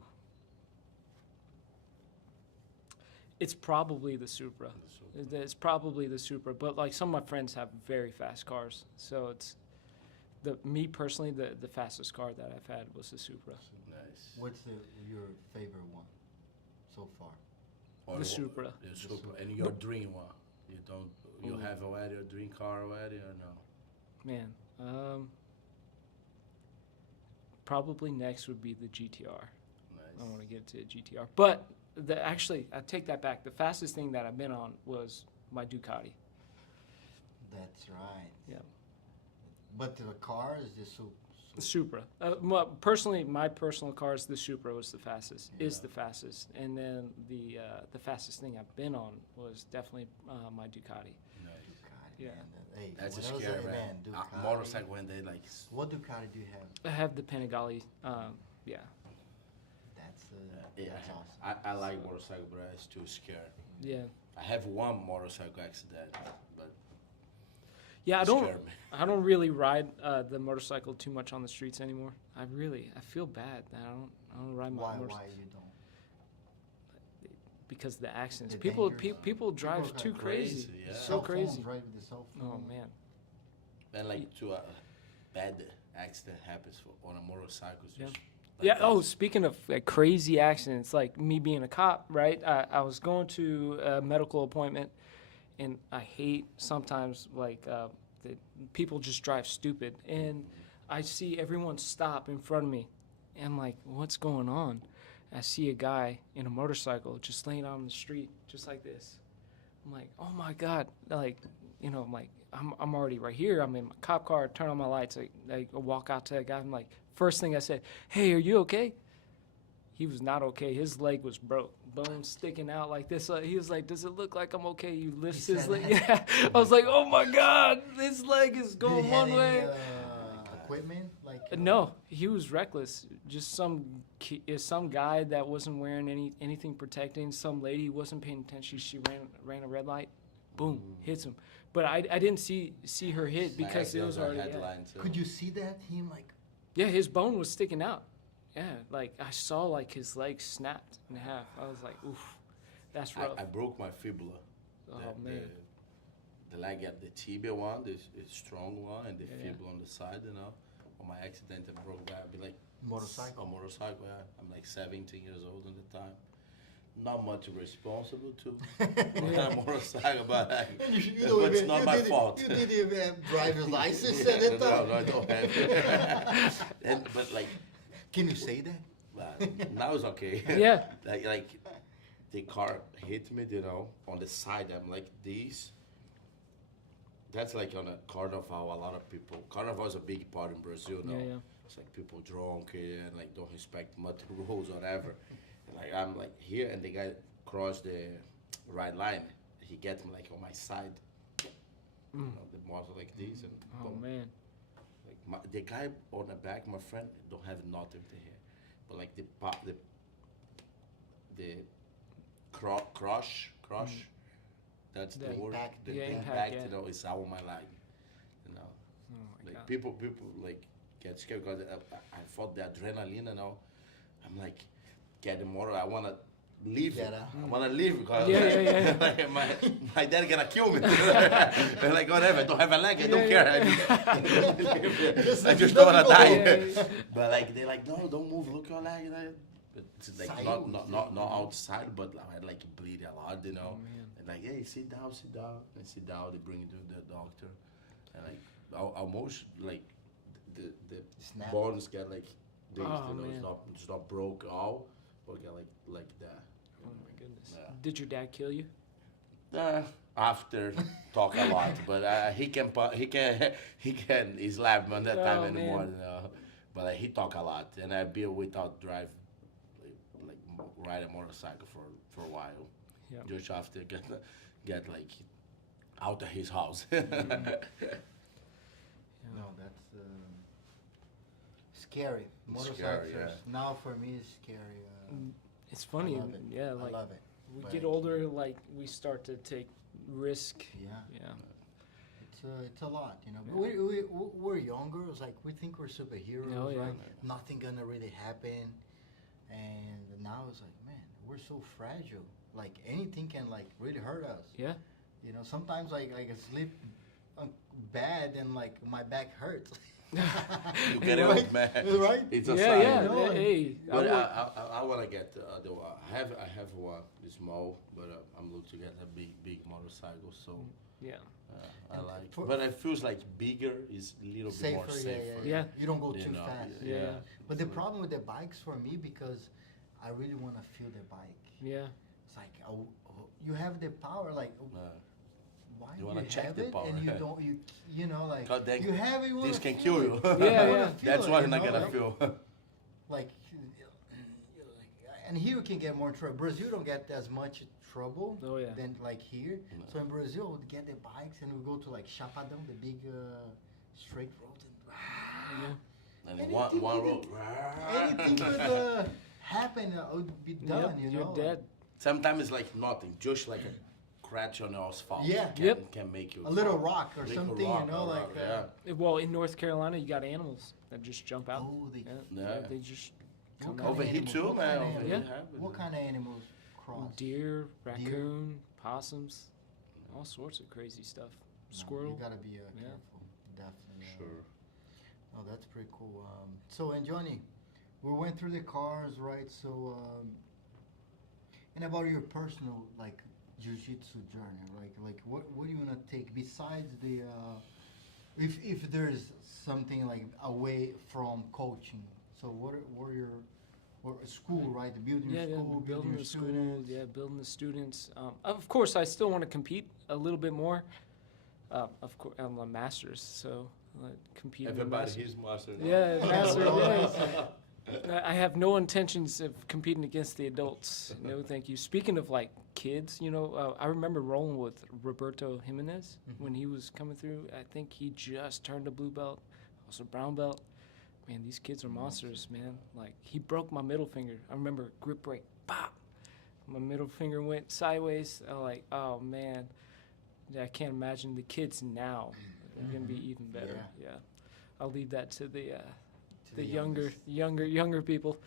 It's probably the Supra. It's probably the Supra, but like some of my friends have very fast cars, so it's me personally the fastest car that I've had was the Supra. Nice. What's your favorite one so far? Or The Supra. The Supra. And your But- dream one? You Ooh. have already a dream car already or no? Man, probably next would be the GTR. I Nice. want to get to a GTR, but actually I take that back. The fastest thing that I've been on was my Ducati. That's right. Yeah. But the car is just The Supra. Personally, my personal car is the Supra was the fastest. Is Yeah. the fastest, and then the fastest thing I've been on was definitely my Ducati. Nice. Ducati. Yeah. Man. Hey, That's a what else scary I- man. Ducati. Motorcycle when they like. What Ducati do you have? I have the Panigale. Yeah, Yeah, That's awesome. I like motorcycle, but I'm still scared. yeah, I have one motorcycle accident, but yeah. it scared me. I don't really ride the motorcycle too much on the streets anymore. I feel bad that I don't ride my Why motorcycle you don't? because of the accidents. The People dangerous. people drive People are too kinda crazy. Yeah. So Cell crazy. phones, right, with the cell Oh phone. man. And like to a bad accident happens on a motorcycle. It's Yeah. just Yeah. like Oh, this. speaking of like, crazy accidents, like me being a cop, right? I was going to a medical appointment, and I hate sometimes like that people just drive stupid, and I see everyone stop in front of me, and I'm like, what's going on? I see a guy in a motorcycle just laying out on the street, just like this. I'm like, oh my god, like, I'm like, I'm already right here. I'm in my cop car. Turn on my lights. I walk out to that guy. I'm like, first thing I said, hey, are you okay? He was not okay. His leg was broke, bones sticking out like this. He was like, does it look like I'm okay? You lift He his said leg. that? Yeah. I was like, oh my god, his leg is Did going he one have way. any, equipment like? No, he was reckless. Just some guy that wasn't wearing anything protecting. Some lady wasn't paying attention. She ran a red light. Boom, hits him. But I didn't see her hit because it was already. Yeah. headline too. Could you see that him like? Yeah, his bone was sticking out. Yeah, like I saw like his leg snapped in half. I was like, oof, that's rough. I broke my fibula. Oh the, man. The leg at the tibia one, the strong one, and the Yeah. fibula on the side. On my accident, I broke that. I'd be like Motorcycle? A motorcycle. Yeah, I'm like 17 years old at the time. Not much responsible to a motorcycle, but like, it's not my fault. You didn't even have driver's license at that no, time. no, I don't have it. But like, Can you say that? now it's okay. Yeah. like the car hit me, on the side. I'm like this. That's like on a carnival. A lot of people. Carnival is a big part in Brazil now. Yeah. It's like people drunk and like don't respect much rules or whatever. And like I'm like here, and the guy crossed the right line. He gets me like on my side. You know, the muscle like this, and Oh boom. man. Like the guy on the back, my friend, don't have nothing to here, but like the crush, that's the The word. impact, The yeah, impact, impact, yeah. you know, is all my leg. You know, Oh my like god. people like get scared because I felt the adrenaline. You know, I'm like getting more. I wanna leave. Get out. I wanna leave because Yeah. like, my dad gonna kill me. And like whatever, I don't have a leg. I don't care. I just don't wanna die. Yeah. But like they're like, no, don't move. Look your leg. But it's like not outside, but I had like bleed a lot, you know. Oh man. And like, hey, sit down. And sit down. They bring you to the doctor, and like almost like the Snap. bones get like this, Oh, you know, man. it's not broke all, but get like that. Oh my goodness. Yeah. Did your dad kill you? After talk a lot, but he can he slapped me on that time Oh, anymore, man. you know. But he talk a lot, and I be without drive, ride a motorcycle for a while. Yeah. Just after get like out of his house. No, that's scary. It's Motorcycles. scary, yeah. Now for me, it's scary. It's funny. I love it. Yeah, I like love it. we but- get older, like we start to take risk. Yeah, Yeah. it's a lot, you know. Yeah. We're younger. It's like we think we're superheroes, Oh, yeah. right? Nothing gonna really happen, and now it's like, man, we're so fragile. Like anything can like really hurt us. Yeah. You know, sometimes like I can sleep bad and like my back hurts. You get Right? old, man. Right? It's a Yeah, sign. yeah. you know, Hey, But I I want to get the one. I have one small, but I'm looking to get a big motorcycle. So yeah. I And like. for- But it feels like bigger is a little bit more Safer, safer. Yeah. You don't go You too know, fast. Yeah. But the problem with the bikes for me, because I really want to feel the bike. Yeah. It's like you have the power, like why You do wanna you check have the it power. and you don't you know like 'Cause they- you have it. You wanna This can feel kill it. you. Yeah, You wanna yeah. feel That's it, why you you're not know, gonna like- feel. Like, and here you can get more trouble. Brazil don't get as much trouble Oh yeah. than like here. No. So in Brazil, we get the bikes and we go to like Chapadão, the big straight roads, and Yeah. And Anything one with road. anything could happen. It would be done. Yep, You you're know, dead. Sometimes it's like nothing, just like a scratch on the asphalt. Yeah. Can make you a little fall. rock or Little something. rock, You know, a like rock, yeah. Well, in North Carolina, you got animals that just jump out. oh, they. Yeah. They just What come kind out. Over of here animals? too, What man. kind of Over animals? here Yeah. happens. What kind of animals cross? Deer, raccoon, possums, all sorts of crazy stuff. No, Squirrel. You gotta be Yeah. careful. Definitely. Sure. Oh, that's pretty cool. So, and Johnny, we went through the cars, right? So, and about your personal like jiu-jitsu journey, like what do you wanna take besides the if there's something like away from coaching? So, what are your school, right? Building Yeah, your yeah, school, building your the school. students. Yeah, building the students. Of course, I still want to compete a little bit more. Of course, I'm a master's, so compete. in the Everybody masters. is master now. Yeah, master. Oh, Yeah. I have no intentions of competing against the adults. No, thank you. Speaking of like kids, you know, I remember rolling with Roberto Gimenis when he was coming through. I think he just turned a blue belt, also brown belt. Man, these kids are monsters, man. Like he broke my middle finger. I remember grip break, pop. My middle finger went sideways. I'm like, oh man, yeah, I can't imagine the kids now. They're gonna be even better. Yeah, I'll leave that to the To the youngest. younger people.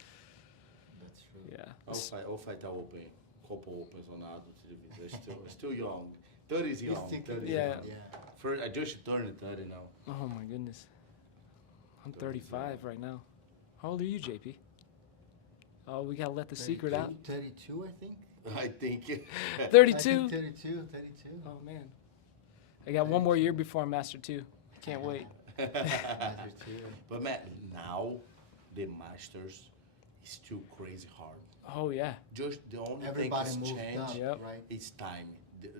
That's true. Yeah. I'll fight open, couple opens on adults. They're still young. 30 is He's young. thinking- 30 is Yeah. young. Yeah. First, I just turned 30 now. Oh my goodness. I'm 35 right now. How old are you, JP? Oh, we gotta let the secret out. 32, I think. I think. 32. 32. Oh man. I got one more year before I'm Master 2. Can't wait. Master two. But man, now the masters is too crazy hard. Oh yeah. Just the only Everybody thing moved is change. up, Yep. right? It's time,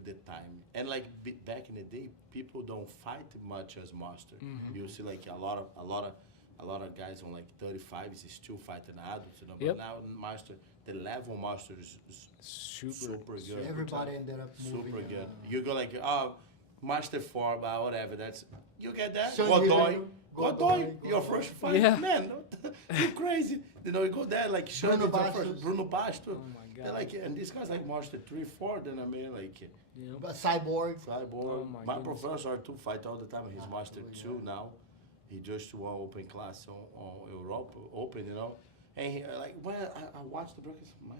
the time, and like back in the day, people don't fight much as master. Mhm. You see, like a lot of guys on like 35 is still fighting adults. You know, Yep. but now master, the level master is Super. super good. Everybody ended up moving. super good. uh, You go like, Master 4, but whatever. That's you get that. So Godoy, Godoy, your Godoy. first fight, Yeah. man. You crazy? You know, you go there like Sean Bruno is your Bastos. first. Bruno Bastos. Oh my They're god. like, and these guys like Master 3, 4. Then I mean, like Yeah. But Cyborg. Cyborg. Oh my my goodness. professor too fight all the time. He's Ah, Master yeah. 2 now. He just won open class on Europe Open, you know. And he, like when I watched the brackets, man,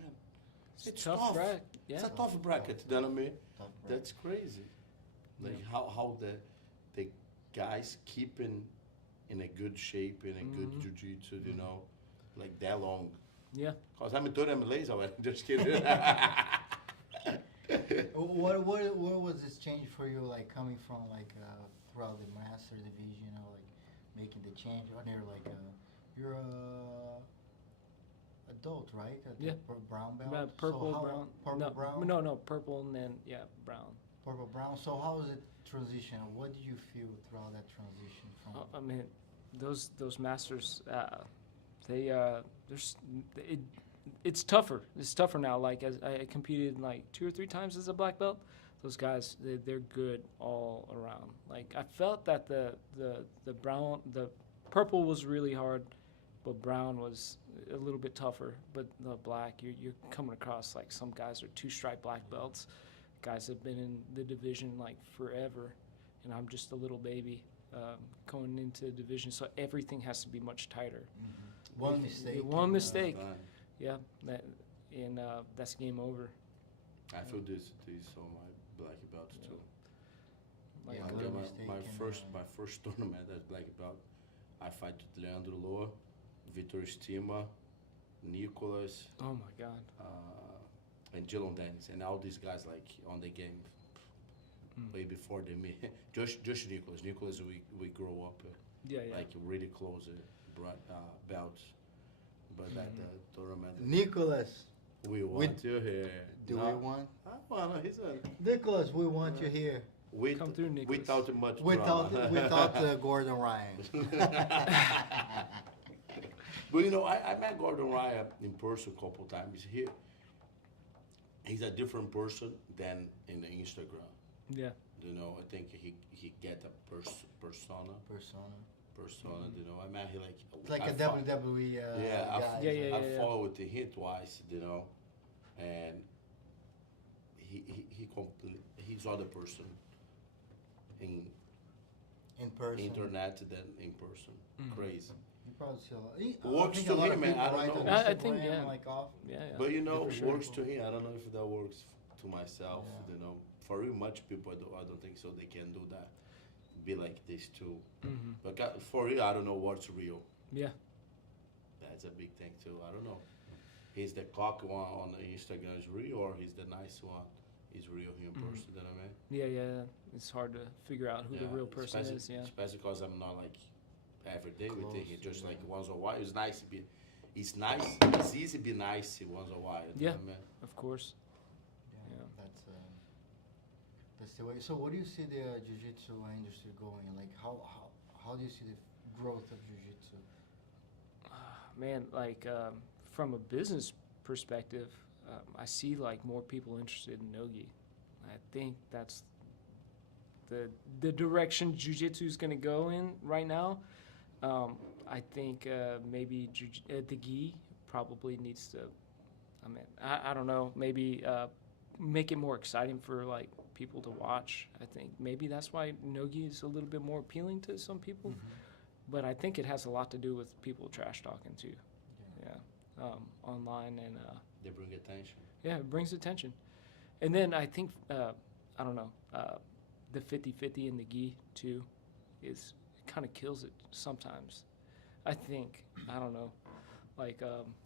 it's tough. Bracket. Yeah. It's a tough bracket. You know what I mean? Tough bracket. That's crazy. Like how the guys keep in a good shape, in a good jiu-jitsu, you know, like that long. Yeah. Cause I'm doing them lazy already. Just kidding. What was this change for you? Like coming from like throughout the master division, you know, like making the change. On there, like you're adult, right? At the Yeah. Brown belt. Purple, So how- brown. Purple, no, brown. No, purple and then brown. Purple, brown. So how was it transition? What did you feel throughout that transition from? I mean, those masters, it's tougher. It's tougher now. Like as I competed like 2 or 3 times as a black belt. Those guys, they're good all around. Like I felt that the purple was really hard, but brown was a little bit tougher. But the black, you're coming across like some guys are 2-stripe black belts. Guys have been in the division like forever, and I'm just a little baby going into the division. So everything has to be much tighter. One mistake. One mistake. Man, Yeah, that's game over. I feel this on my black belts too. Like, Yeah, I little got mistake my and, first tournament as black belt. I fight with Leandro Loa, Vitor Stima, Nicolas, oh my God. and Dylan Dennis, and all these guys like on the game way before they me. Just Nicolas. Nicolas, we grow up Yeah. like really close belts, but that tournament Nicholas, we want you here. do No, we want? I wanna. He's a Nicholas, we want you here. Come through, Nicholas. without much Without drama. without Gordon Ryan. But you know, I met Gordon Ryan in person a couple times. He's a different person than in the Instagram. Yeah. You know, I think he get a persona. Persona. You know, I met him like It's like I a fo- WWE Yeah, guy. Yeah. I followed him twice. You know, and he's other person in In person. internet than in person. Crazy. You probably see a lot. Works think to a lot him, of man. people I don't write on know. I think, Instagram, yeah. Like off. Yeah. But you know, Yeah, for sure. works to him. I don't know if that works to myself. Yeah. You know, for real, much people, I don't think so. They can do that. Be like this too. But for real, I don't know what's real. Yeah. That's a big thing too. I don't know. He's the cock one on the Instagram is real, or he's the nice one is real in person. You know what I mean? Yeah. It's hard to figure out who the real person especially, is. Yeah. Especially because I'm not like every day with Close, him. Just yeah. like once in a while. It's nice to be. It's nice. It's easy to be nice once in a while. You Yeah. know what I mean? Of course. Yeah, Yeah. that's the way. So, what do you see the jiu-jitsu industry going? Like, how do you see the growth of jiu-jitsu? Man, like from a business perspective, I see like more people interested in nogi. I think that's the direction jiu-jitsu is going to go in right now. I think maybe the gi probably needs to. I mean, I don't know. Maybe make it more exciting for like people to watch. I think maybe that's why nogi is a little bit more appealing to some people. But I think it has a lot to do with people trash talking too. Yeah. Online and They bring attention. yeah, it brings attention. And then I think I don't know, the 50-50 in the gi too is kind of kills it sometimes. I think, I don't know, like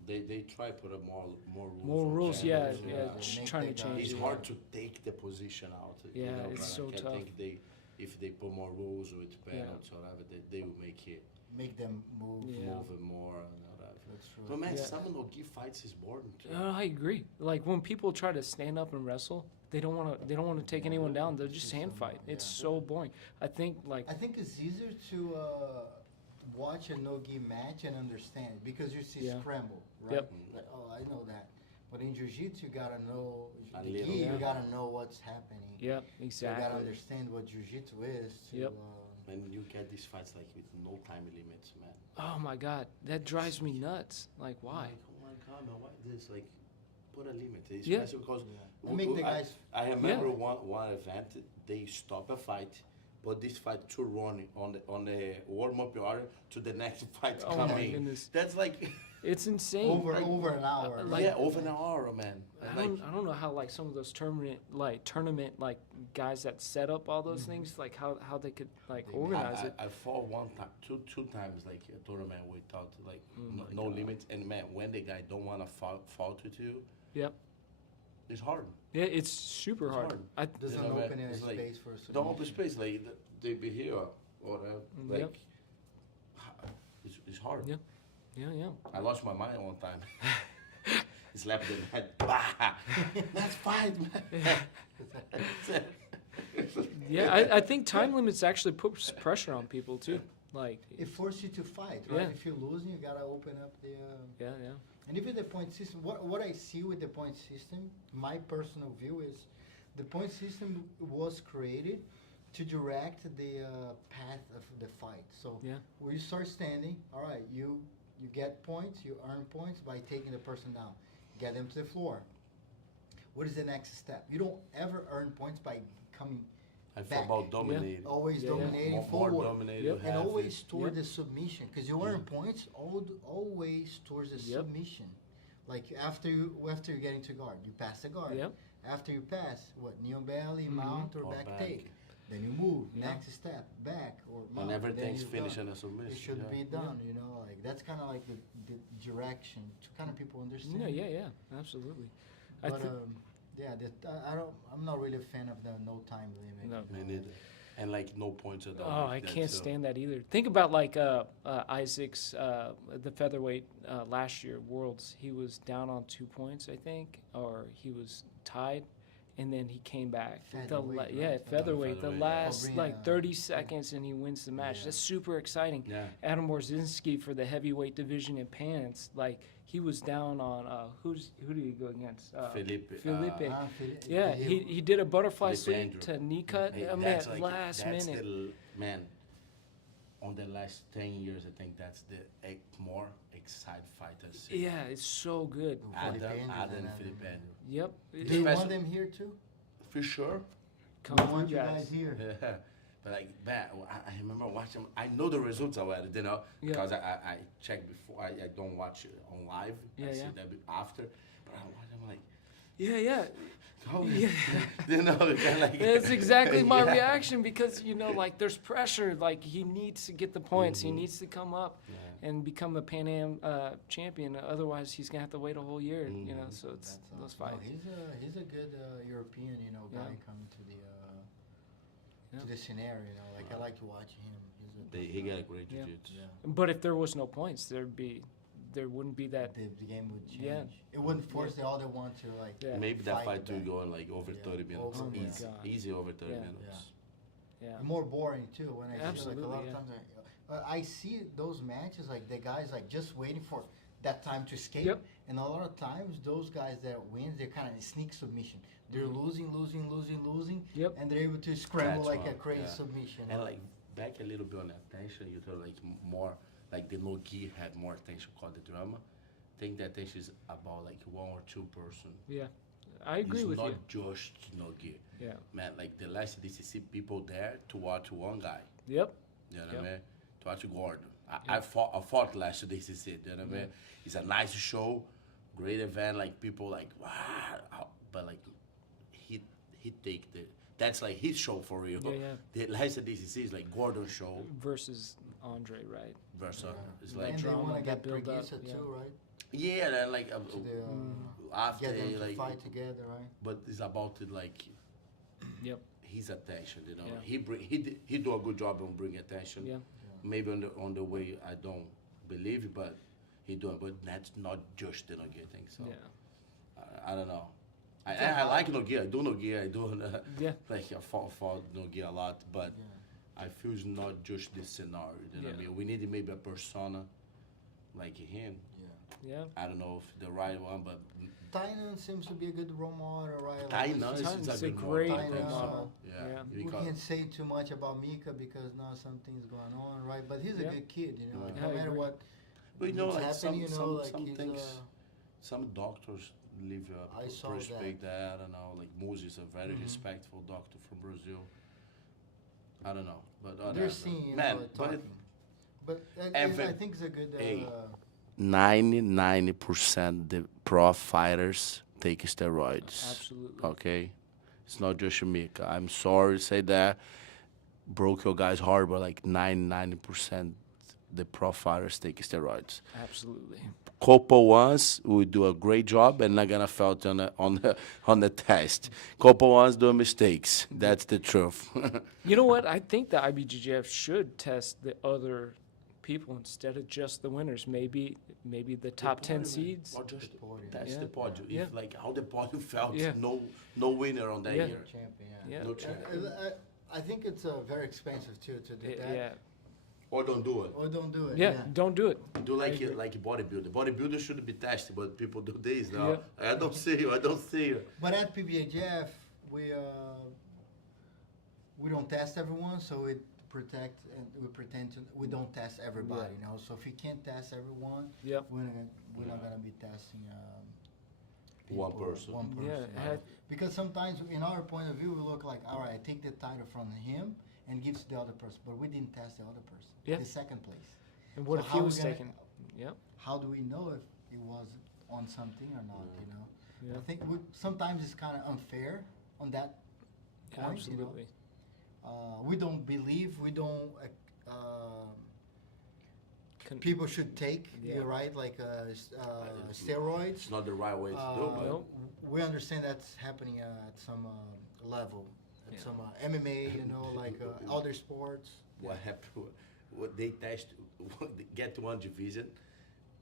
They try to put up more rules. more on rules, channels, Make trying to the change guys- It's it. hard to take the position out. Yeah, you know, it's but so like, tough. I think if they put more rules with penalties or whatever, they will make it Make them move. Yeah. move it more and whatever. That's true. But man, Yeah. some no gi fights is boring too. I agree. Like when people try to stand up and wrestle, they don't want to take anyone down. They'll just hand fight. It's so boring. I think like I think it's easier to watch a no-gi match and understand because you see Yeah. scramble, right? Yep. Like, oh, I know that. But in jiu-jitsu, you gotta know A the little, gi. yeah. You gotta know what's happening. Yep, So you exactly. gotta understand what jiu-jitsu is. To, Yep. When you get these fights like with no time limits, man. Oh my God, that drives me nuts. Like, why? Like, oh my God, man, why this? Like, put a limit. Yeah. Especially because Yeah. And make the guys. I remember one event. They stop a fight, but this fight to run on the warm up area to the next fight Oh my coming. goodness. That's like It's insane. Over Like, an hour. like- yeah, over an hour, man. I don't know how like some of those tournament like guys that set up all those things, like how they could like They- organize it. I fought one time, two times like a tournament without like Oh my no God. limits. And man, when the guy don't wanna fight with you, Yep. it's hard. Yeah, it's super It's hard. hard. I Doesn't You know, man, open any it's like- space for. Don't open submission. space like they be here or like Yep. it's hard. Yeah. Yeah. I lost my mind one time. He slapped the head. Bah! Let's fight, man. Yeah, I think time limits actually puts pressure on people too. Like, It forces you to fight, right? Yeah. If you're losing, you gotta open up the. yeah. And even the point system, what I see with the point system, my personal view is, the point system was created to direct the path of the fight. So Yeah. when you start standing, all right, you get points, you earn points by taking the person down, get them to the floor. What is the next step? You don't ever earn points by coming I feel back. about dominating. always Yeah, yeah. dominating More forward. dominated. Yep. And half always it. toward Yep. the submission, because you earn points always towards the Yep. submission. Like after you get into guard, you pass the guard. Yep. After you pass, what, knee on belly, Mhm. mount, or Or back back. take. Then you move, Yeah. next step, back or mount. And then everything's you're finished done. in a submission. It should yeah. be done, you know, like that's kind of like the direction to kind of people understand. Yeah, absolutely. I But thi- yeah, I'm not really a fan of the no time limit. No. Me neither. And like no points at all. Oh, I can't stand that either. Think about like Isaac's the featherweight last year Worlds. He was down on 2 points, I think, or he was tied, and then he came back. Featherweight, right? Featherweight. The Featherweight, yeah. last Covering, like 30 seconds, and he wins the match. Yeah. That's super exciting. Yeah. Adam Borzinski for the heavyweight division in Pants, like he was down on who did he go against? Felipe. Felipe. Philippe- Yeah, he did a butterfly Felipe sweep Andrew. to knee cut. Hey, I mean, that's at like- last that's minute. man, on the last 10 years, I think that's the more excited fighters. Yeah, it's so good. Felipe Andrew, Adam and Felipe Andrew. Yep. Do you Especially- want them here too? For sure. Come We on, want you guys. guys here. Yeah. But like that, I remember watching. I know the results already, you know, Yeah. because I check before. I don't watch it on live. Yeah, I see yeah. that after. But I watch. I'm like, Yeah. oh, Yeah. you know, kinda like, That's exactly my Yeah. reaction because like there's pressure. Like he needs to get the points. He Mhm. needs to come up Yeah. and become a Pan Am champion. Otherwise, he's gonna have to wait a whole year. You know, Mhm. so it's That's those no, fights. he's a good European, you know, guy Yeah. coming to the Yeah. to the scenario. You know, like I like to watch him. He's a He got a great Yeah. jiu-jitsu. yeah. But if there was no points, there wouldn't be that. The game would change. Yeah. It wouldn't force the other one to like. Yeah. Maybe that Fight fight to back. go in like over Yeah. 30 minutes. Oh my easy, God. easy over 30 Yeah. minutes. Yeah. More boring too. When I see like a Absolutely, lot yeah. of times, I see those matches like the guys like just waiting for that time to escape. Yep. And a lot of times those guys that win, they're kind of sneak submission. They're losing, Yep. and they're able to scramble Catch like a one, crazy yeah. submission. And like back a little bit on attention, you thought like more like the no-gi had more attention called the drama. I think the attention is about like one or two person. Yeah. I agree It's with not you. just no-gi. Yeah. Man, like the last DCC people there to watch one guy. Yep. You know what Yep. I mean? To watch Gordon. I fought last DCC. You know what I mean? It's a nice show, great event. Like people like wow, but like he take the. That's like his show for real. Yeah. The last DCC is like Gordon show Versus Andre, right? versus. It's and like they drama, want to that get build up, Preguiça yeah. too, right? yeah, then like To the, after get them to like, fight together, right? but it's about it like Yep. his attention. You know, Yeah. he do a good job on bringing attention. Yeah. Maybe on the way I don't believe it, but he doing. But that's not just the Nogueira thing. So Yeah. I don't know. I like Nogueira. I do Nogueira. I do Yeah. like I fought Nogueira a lot, but Yeah. I feel it's not just this scenario. You know what I Yeah. mean? We need maybe a persona like him. Yeah. Yeah. I don't know if the right one, but Tainan seems to be a good role model, right? Tainan Tainan is a a good great model. role model. Yeah. Yeah. We Because can't say too much about Mika because now something's going on, right? But he's a Yeah. good kid, you know. Yeah. Yeah, I No matter agree. what But you know, is like happening, you know, like some he's things, some doctors live I saw to respect that. that. I don't know. Like Muzi is a very Mhm. respectful doctor from Brazil. I don't know, but they're whatever. seeing, you Man, know, but talking. But Every- I think it's a good. Hey. 99% the pro fighters take steroids. Absolutely. Okay, it's not just Mika. I'm sorry to say that. Broke your guys hard, but like 99% the pro fighters take steroids. Absolutely. Couple ones will do a great job and not gonna fail on the test. Couple ones do mistakes. That's the truth. You know what? I think the IBJJF should test the other people instead of just the winners. Maybe the top 10 seeds. Or just The podium. that's Yeah. the podium. Yeah. If like how the podium felt, Yeah. no winner on that Yeah. year. Champion, Yeah. No And, champion. I think it's very expensive too to do that. Yeah. Or don't do it. Or don't do it. Yeah. Don't do it. Do like agree. like a bodybuilder. Bodybuilder should be tested, but people do this now. Yeah. I don't see you. I don't see you. But at PBJJF, we don't test everyone, so we protect and we pretend to we don't test everybody. Yeah. You know, so if we can't test everyone, Yep. we're not gonna be testing. One people, person. One person. Yeah. you know. Because sometimes, in our point of view, we look like, all right, I take the title from him and gives to the other person, but we didn't test the other person. Yeah. The second place. And what So if he how was we gonna- taken? Yep. How do we know if it was on something or not? You know. Yeah. I think sometimes it's kind of unfair on that point. Absolutely. You know? We don't believe. We don't. Con- People should take. Yeah. You're right. Like steroids. It's not the right way to do it. Nope. We understand that's happening at some level, at Yeah. some MMA. You know, like other sports. What happened? What they test, they get to one division,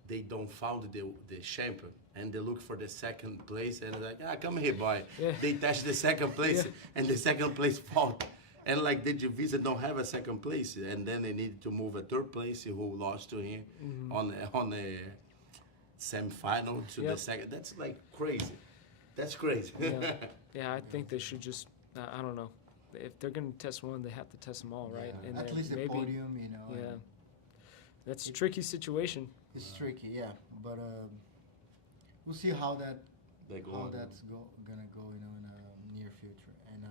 they don't found the champion, and they look for the second place, and like, come here, boy. Yeah. They test the second place, Yeah. and the second place fought. And like the division don't have a second place, and then they needed to move a third place who lost to him on the semi-final to the Yep. second. That's like crazy. That's crazy. Yeah. Yeah. I think they should just. I don't know. If they're gonna test one, they have to test them all, right? Yeah. And At then least the maybe. podium. You know. Yeah. and That's a tricky situation. It's tricky. Yeah, but we'll see how They go how on. that's gonna go, you know, in near future. And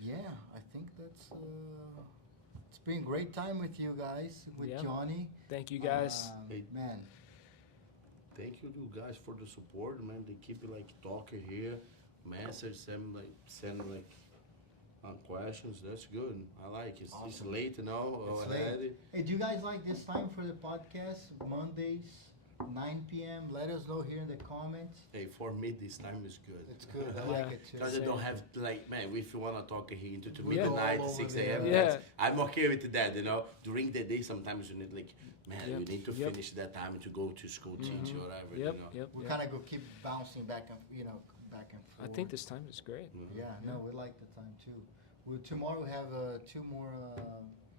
yeah, I think that's it's been a great time with you guys, with Yeah. Johnny. Thank you guys. Hey. Man, Thank you guys for the support, man. They keep like talking here, message send questions. That's good. I like it. It's Awesome. late now It's already. hey, do you guys like this time for the podcast? Mondays, 9 p.m. Let us know here in the comments. Hey, for me this time is good. It's good. I Yeah. like it too. Because I don't Same. have like, man, if you wanna talk here into We go midnight, all over 6 there. a.m. Yeah. I'm okay with that. You know, during the day sometimes you need like, man, Yep. you need to Yep. finish that time to go to school, teach or whatever. Yep. You know. Yep. We yep. kind of go keep bouncing back and back and I forth. think this time is great. Yeah, no, we like the time too. Tomorrow we have two more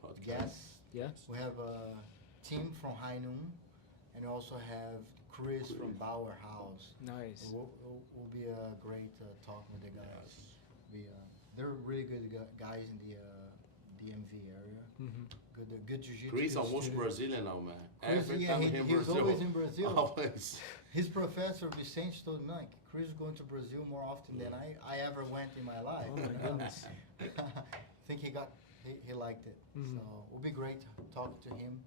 Podcast. guests. Yeah. We have a team from High Noon, and we also have Chris from Bauer House. Nice. Will be a great talk with the guys. They're really good guys in the DMV area. Mm-hmm. Good jiu-jitsu. Chris good almost student. Brazilian now, man. Chris, Every yeah, time he in was Brazil. always in Brazil. Always. His professor Vicente told me like Chris is going to Brazil more often than I ever went in my life. Oh my goodness. I think he liked it. Mhm. So it'll be great talking to him.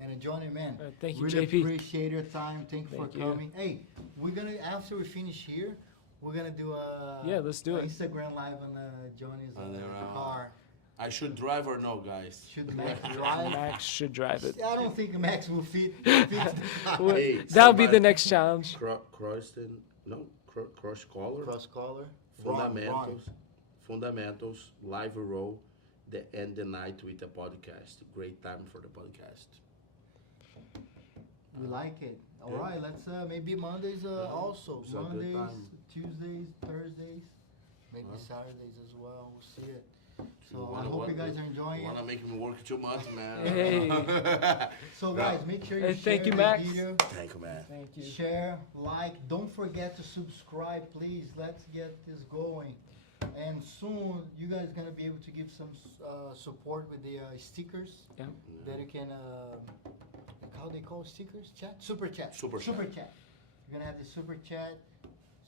And Johnny, man, Thank you, really JP. appreciate your time. Thank you Thank for you. coming. Hey, we're gonna after we finish here, we're gonna do a Yeah, let's do it. Instagram live on Johnny's And then, car. I should drive or no, guys? Should Max drive? Max should drive it. I don't think Max will fit. The Well, Hey, that'll be the somebody- next challenge. Cross collar. cross collar. Fundamentals, live row, the end the night with the podcast. Great time for the podcast. We like it. All Yeah. right, let's maybe Mondays also. It's a good Mondays, time. Tuesdays, Thursdays, maybe Huh? Saturdays as well. We'll see it. So I hope you guys are enjoying You it. wanna make me work too much, man? Hey. So guys, make sure you Hey, share thank you, the Max. video. Thank you, man. Thank you. Share, like, don't forget to subscribe, please. Let's get this going. And soon, you guys gonna be able to give some support with the stickers Yeah. that you can, like how they call stickers? Chat? Super chat. Super chat. You're gonna have the super chat.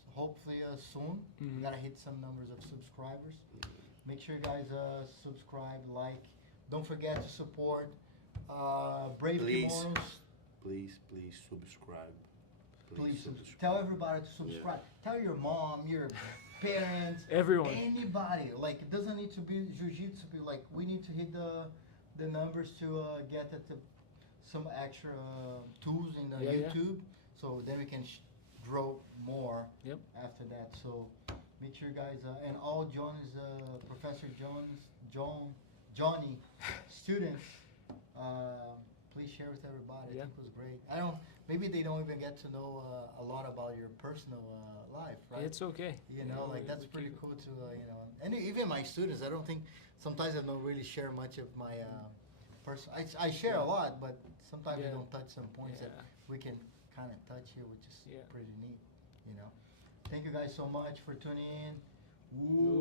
So hopefully soon. We Mhm. gotta hit some numbers of subscribers. Make sure you guys subscribe, like. Don't forget to support Brave Please. Kimonos. Please subscribe. Please subscribe. tell everybody to subscribe. Tell your mom, your parents, Everyone. anybody. Like it doesn't need to be jiu-jitsu. Like we need to hit the numbers to get some extra tools in Yeah, yeah. YouTube, so then we can grow more. Yep. After that, so make sure you guys and all Johnny's Professor Johnny students. Please share with everybody. Yeah. I think it was great. I don't. Maybe they don't even get to know a lot about your personal life, right? It's okay. You know, Yeah, like that's we pretty can- cool to and even my students. I don't think sometimes I don't really share much of my I share a lot, but sometimes we Yeah. don't touch some points that Yeah. we can kind of touch here, which is Yeah. pretty neat. You know. Thank you guys so much for tuning in. Ooh.